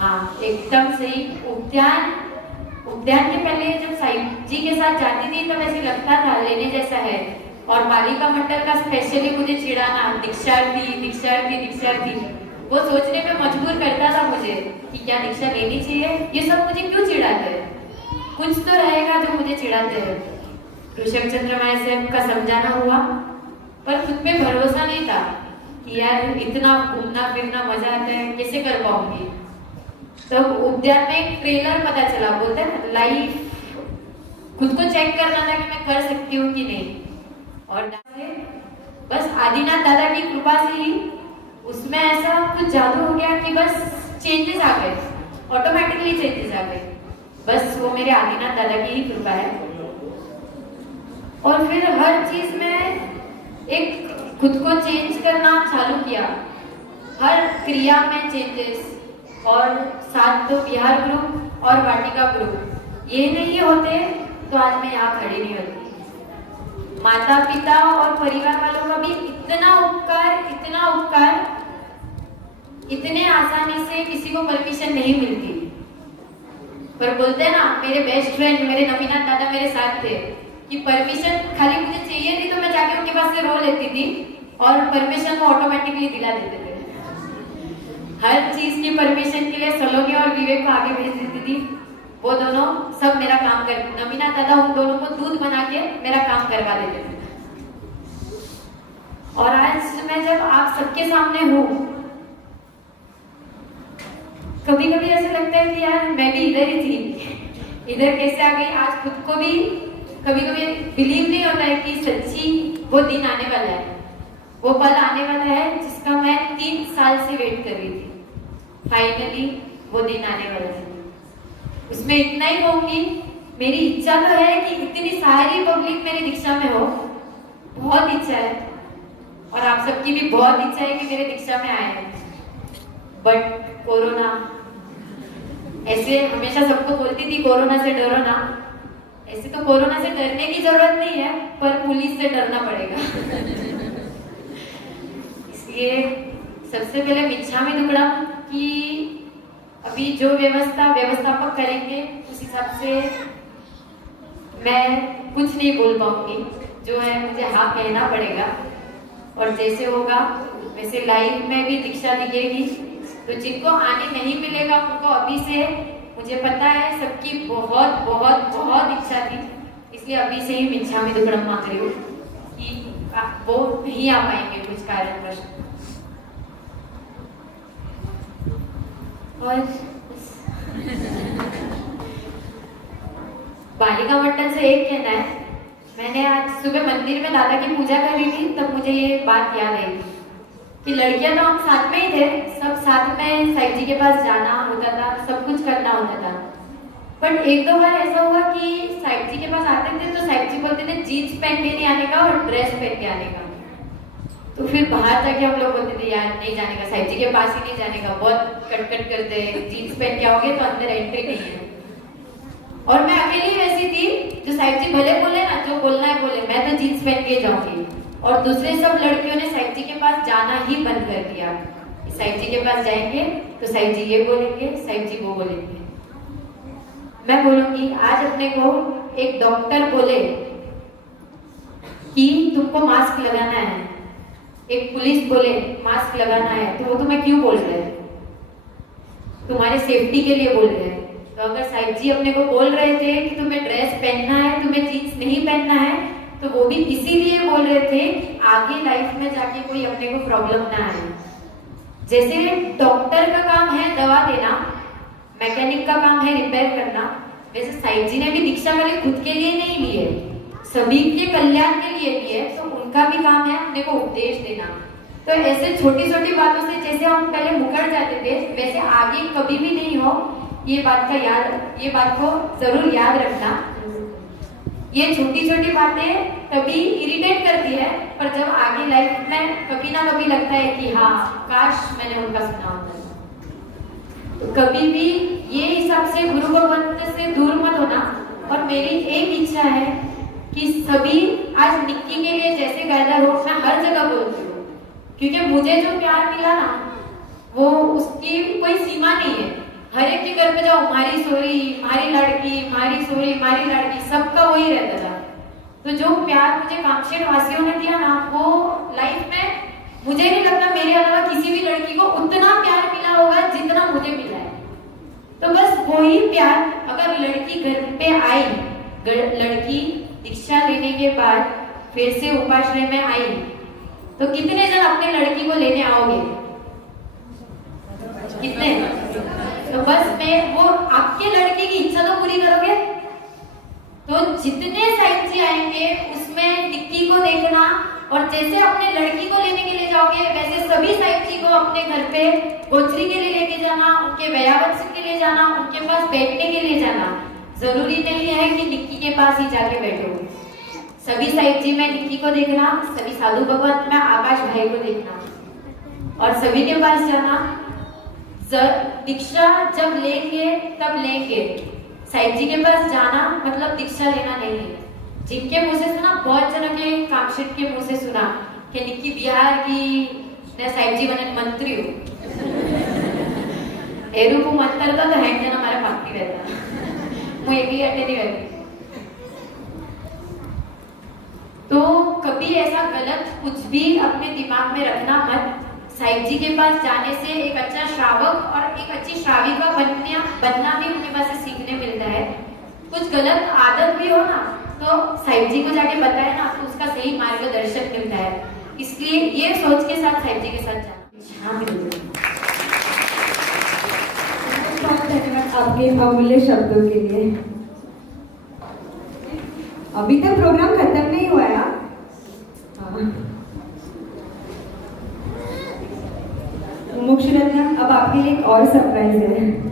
हाँ एकदम सही। उद्यान के पहले जब साईं जी के साथ जाती थी तब ऐसे लगता था लेने जैसा है। और बालिका मंडल का स्पेशली मुझे चिढ़ाना, दीक्षार्थी वो सोचने पे मजबूर करता था मुझे कि क्या दीक्षा लेनी चाहिए, ये सब मुझे क्यों चिढ़ाते हैं, कुछ तो रहेगा जो मुझे चिढ़ाते हैं। ऋषभ चंद्र माय साहब का समझाना हुआ पर खुद पे भरोसा नहीं था कि यार इतना घूमना फिरना मजा आता है, कैसे कर पाऊंगी। तो उद्यान में एक ट्रेलर पता चला, बोलते हैं लाइफ खुद को चेक करना था कि मैं कर सकती हूँ कि नहीं। और बस आदिनाथ दादा की कृपा से ही उसमें ऐसा कुछ जादू हो गया कि बस चेंजेस आ गए, ऑटोमेटिकली चेंजेस आ गए। बस वो मेरे आदिनाथ दादा की ही कृपा है। और फिर हर चीज में एक खुद को चेंज करना चालू किया, हर क्रिया में चेंजेस। और साथ तो बिहार ग्रुप और वाटिका ग्रुप, ये नहीं होते तो आज मैं यहाँ खड़ी नहीं होती। माता पिता और परिवार वालों का भी इतना उपकार इतने आसानी से किसी को परमिशन नहीं मिलती। पर बोलते हैं ना, मेरे बेस्ट फ्रेंड मेरे नवीनाथ दादा मेरे साथ थे कि परमिशन खाली मुझे चाहिए थी तो मैं जाके उनके पास से रो लेती थी और परमिशन वो ऑटोमेटिकली दिला देते थे। हर चीज की परमिशन के लिए सलोनी और विवेक को आगे भेज देती थी। वो दोनों सब मेरा काम कर, नवीनाथ दादा उन दोनों को दूध बना के मेरा काम करवा देते थे। और आज मैं जब आप सबके सामने हूँ, कभी कभी ऐसा लगता है कि यार मैं भी इधर ही थी, इधर कैसे आ गई। आज खुद को भी कभी कभी बिलीव नहीं होता है कि सच्ची वो दिन आने वाला है, वो पल आने वाला है जिसका मैं 3 साल से वेट कर रही थी। फाइनली वो दिन आने वाला है। उसमें इतना ही कहूंगी, मेरी इच्छा तो है कि इतनी सारी पब्लिक मेरी दीक्षा में हो, बहुत इच्छा है। और आप सबकी भी बहुत इच्छा है कि मेरे दीक्षा में आए। बट कोरोना, ऐसे हमेशा सबको बोलती थी कोरोना से डरो ना, ऐसे तो कोरोना से डरने की जरूरत नहीं है, पर पुलिस से डरना पड़ेगा। इसलिए सबसे पहले मिच्छामि दुक्कडम कि अभी जो व्यवस्थापक करेंगे उस हिसाब से मैं कुछ नहीं बोल पाऊंगी। जो है मुझे हाँ कहना पड़ेगा और जैसे होगा वैसे लाइव में भी दीक्षा दिखेगी। तो जिनको आने नहीं मिलेगा उनको अभी से मुझे पता है सबकी बहुत बहुत बहुत इच्छा थी, इसलिए अभी से ही मिच्छामी दुक्कड़म मांग रही हूँ कि वो नहीं आ पाएंगे कुछ कारणवश। और बालिका मंडल से एक कहना है, मैंने आज सुबह मंदिर में दादा की पूजा करी थी, तब मुझे ये बात याद आई कि लड़कियां तो हम साथ में ही थे, सब साथ में साईं जी के पास जाना होता था, सब कुछ करना होता था। बट एक दो बार ऐसा हुआ कि साईं जी के पास आते थे तो साईं जी बोलते थे जीन्स पहन के नहीं आने का और ड्रेस पहन के आने का। तो फिर बाहर जाके हम लोग बोलते थे यार नहीं जाने का, साईं जी के पास ही नहीं जाने का, बहुत कट करते हैं, जीन्स पहन के आओगे तो अंदर एंट्री नहीं है। और मैं अकेली वैसी थी जो साईं जी भले बोले ना, जो बोलना है बोले, मैं तो जीन्स पहन के जाऊंगी। और दूसरे सब लड़कियों ने साईं जी के पास जाना ही बंद कर दिया। साईं जी के पास जाएंगे तो साईं जी ये बोलेंगे, साईं जी वो बोलेंगे। मैं बोलूंगी आज अपने को एक डॉक्टर बोले कि तुमको मास्क लगाना है, एक पुलिस बोले मास्क लगाना है, तो वो तुम्हें क्यों बोल रहे हैं? तुम्हारे सेफ्टी के लिए बोल रहे हैं। तो अगर साईं जी अपने को बोल रहे थे कि तुम्हें ड्रेस पहनना है, तुम्हें जीन्स नहीं पहनना है, तो वो भी इसीलिए बोल रहे थे कि आगे लाइफ में जाके कोई अपने को प्रॉब्लम ना आए। जैसे डॉक्टर का काम है दवा देना, मैकेनिक का काम है रिपेयर करना, वैसे साईं जी ने भी दीक्षा वाले खुद के लिए नहीं लिए, सभी के कल्याण के लिए लिए, तो उनका भी काम है अपने को उपदेश देना। तो ऐसे छोटी छोटी बातों से जैसे हम पहले मुकर जाते थे, वैसे आगे कभी भी नहीं हो, ये बात को जरूर याद रखना। ये छोटी छोटी बातें कभी इरिटेट करती है, पर जब आगे लाइफ में कभी ना कभी लगता है कि हाँ काश मैंने उनका सुना होता। तो कभी भी ये हिसाब से गुरु भगवंत से दूर मत होना। और मेरी एक इच्छा है कि सभी आज निक्की के लिए, जैसे गायदा रोड में हर जगह बोलती हूँ, क्योंकि मुझे जो प्यार मिला ना वो उसकी कोई सीमा नहीं है। हर एक के घर पे जाओ, मारी सोरी, मारी लड़की, मारी सोरी, मारी लड़की, सबका वही रहता था। तो जो प्यार मुझे कामशेट वासियों ने दिया ना, वो लाइफ में मुझे नहीं लगता मेरे अलावा किसी भी लड़की को उतना प्यार मिला होगा जितना मुझे मिला है। तो बस वही प्यार अगर लड़की घर पे आई, लड़की दीक्षा लेने के बाद फिर से उपाश्रय में आई, तो कितने जन अपने लड़की को लेने आओगे? कितने? तो बस मैं वो आपके लड़के की इच्छा तो पूरी करोगे। तो जितने साईं जी आएंगे उसमें निक्की को देखना, और जैसे अपने लड़की को लेने के लिए जाओगे वैसे सभी साईं जी को अपने घर पे गोचरी के लिए लेके जाना, उनके व्यावत्स के लिए जाना, उनके पास बैठने के लिए जाना। जरूरी नहीं है कि निक्की के पास ही जाके बैठो। सभी साईं जी में निक्की को देखना, सभी साधु भगवत में आकाश भाई को देखना और सभी के पास जाना। दीक्षा जब लेंगे तब लेंगे, साईं जी के पास जाना मतलब दीक्षा लेना नहीं है। जिनके मुंह से सुना, बहुत जनों के कामशेट के मुंह से सुना कि निक्की बिहार की साईं जी बने मंत्री हो, एरू को मंत्र तो हैंड देना हमारा बाकी रहता, वो एक ही अड्डे नहीं रहती। तो कभी ऐसा गलत कुछ भी अपने दिमाग में रखना मत। साईं जी के पास जाने से एक अच्छा श्रावक और एक अच्छी श्राविका बनना भी उनके पास से सीखने मिलता है। कुछ गलत आदत भी हो ना तो साईं जी को जाके बताए ना तो उसका सही मार्गदर्शन मिलता है। इसलिए ये सोच के साथ साईं जी के साथ जाना। बहुत धन्यवाद आपके अमूल्य शब्दों के लिए। अभी तक प्रोग्राम खत्म नहीं हुआ है। मुमुक्षु रत्न, अब आपके लिए एक और सरप्राइज है।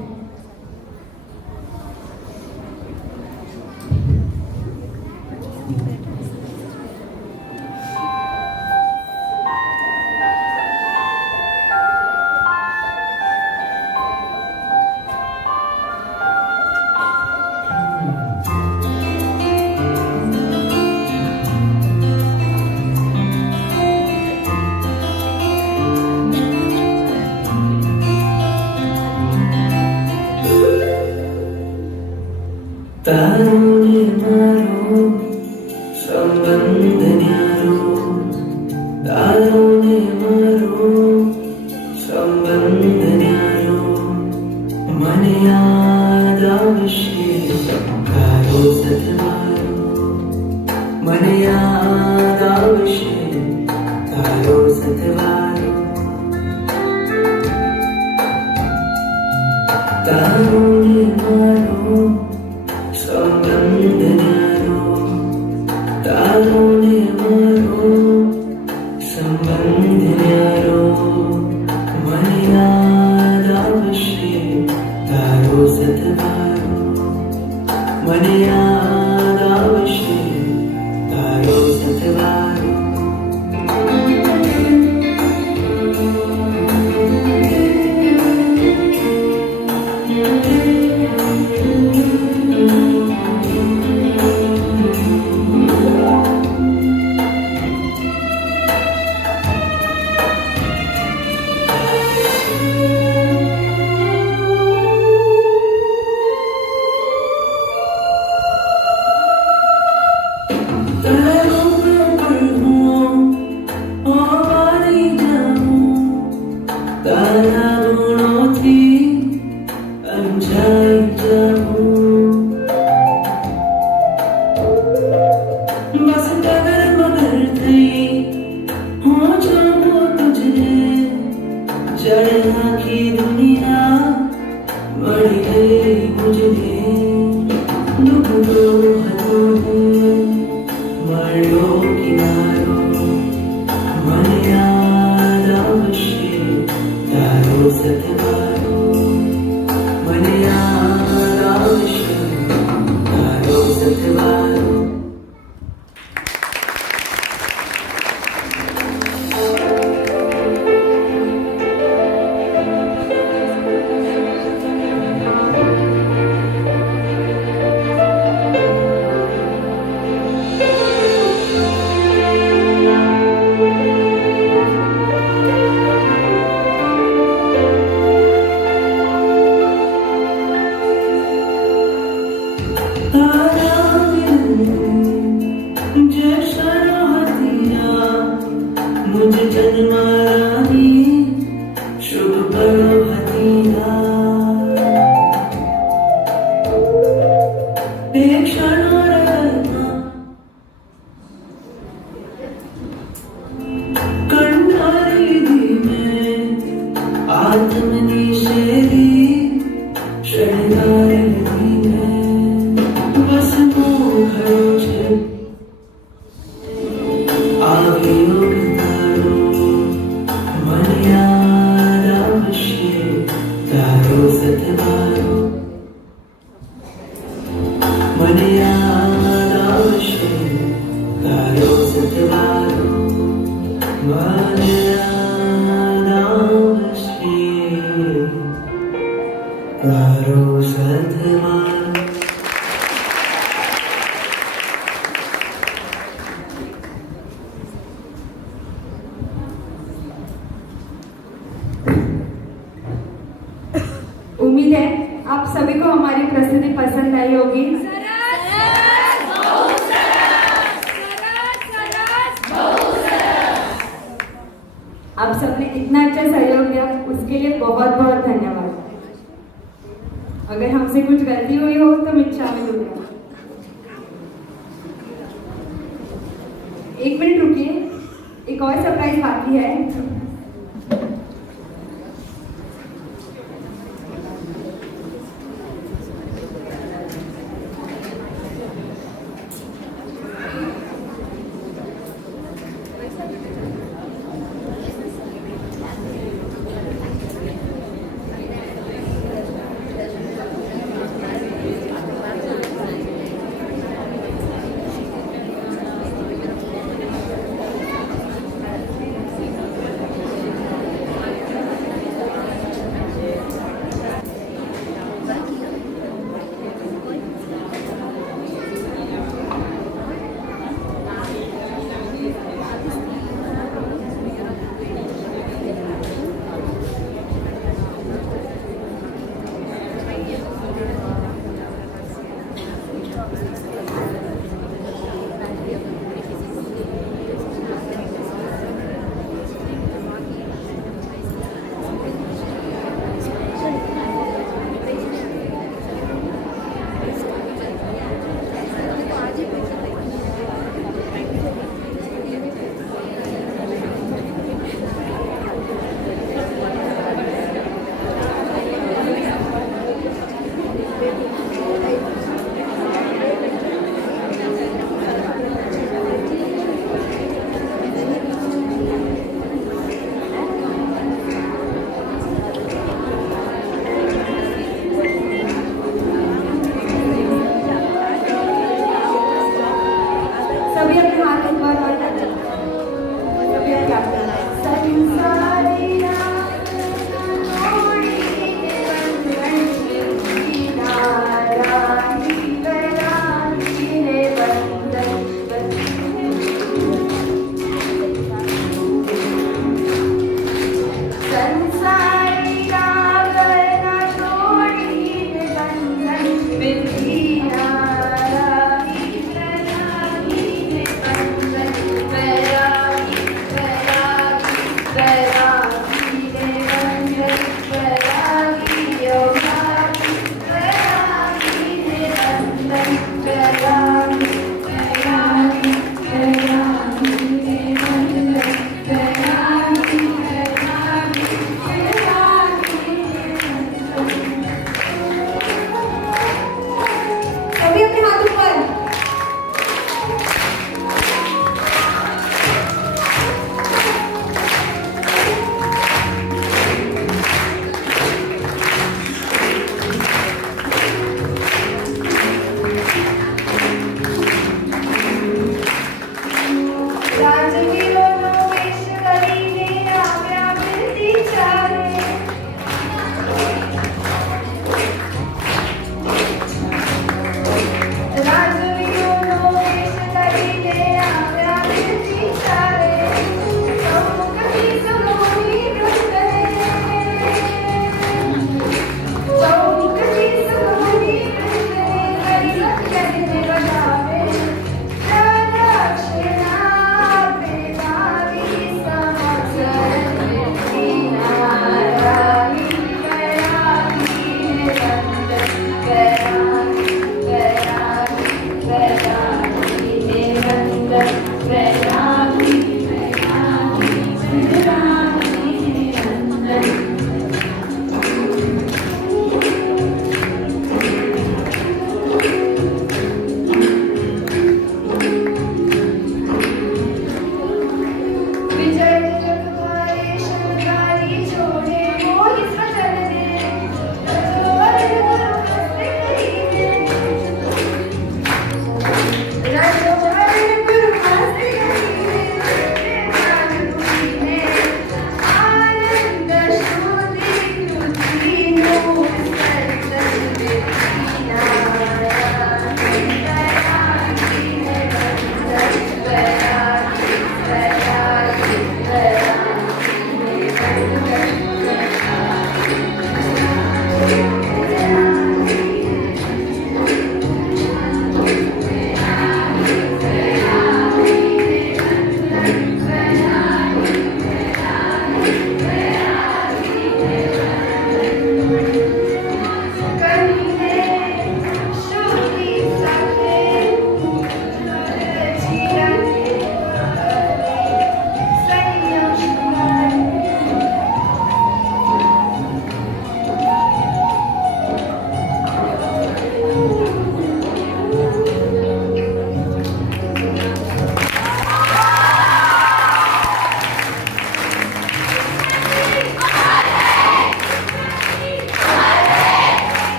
तारोने मारो संबंध न्यारो, तारोने मारो संबंध न्यारो, मन याद तारों मारो संबंध न्यारो तारों मारो संबंध न्यारो मन याद आवश्य तारो सतवारो मन याद आवश्य तारो सतवारो उम्मीद है आप सभी को हमारी प्रस्तुति पसंद आई होगी। आप सबने इतना अच्छा सहयोग दिया उसके लिए बहुत बहुत धन्यवाद। अगर हमसे कुछ गलती हुई हो तो मैं क्षमा दूंगा। एक मिनट रुकिए, एक और सरप्राइज बाकी है। जय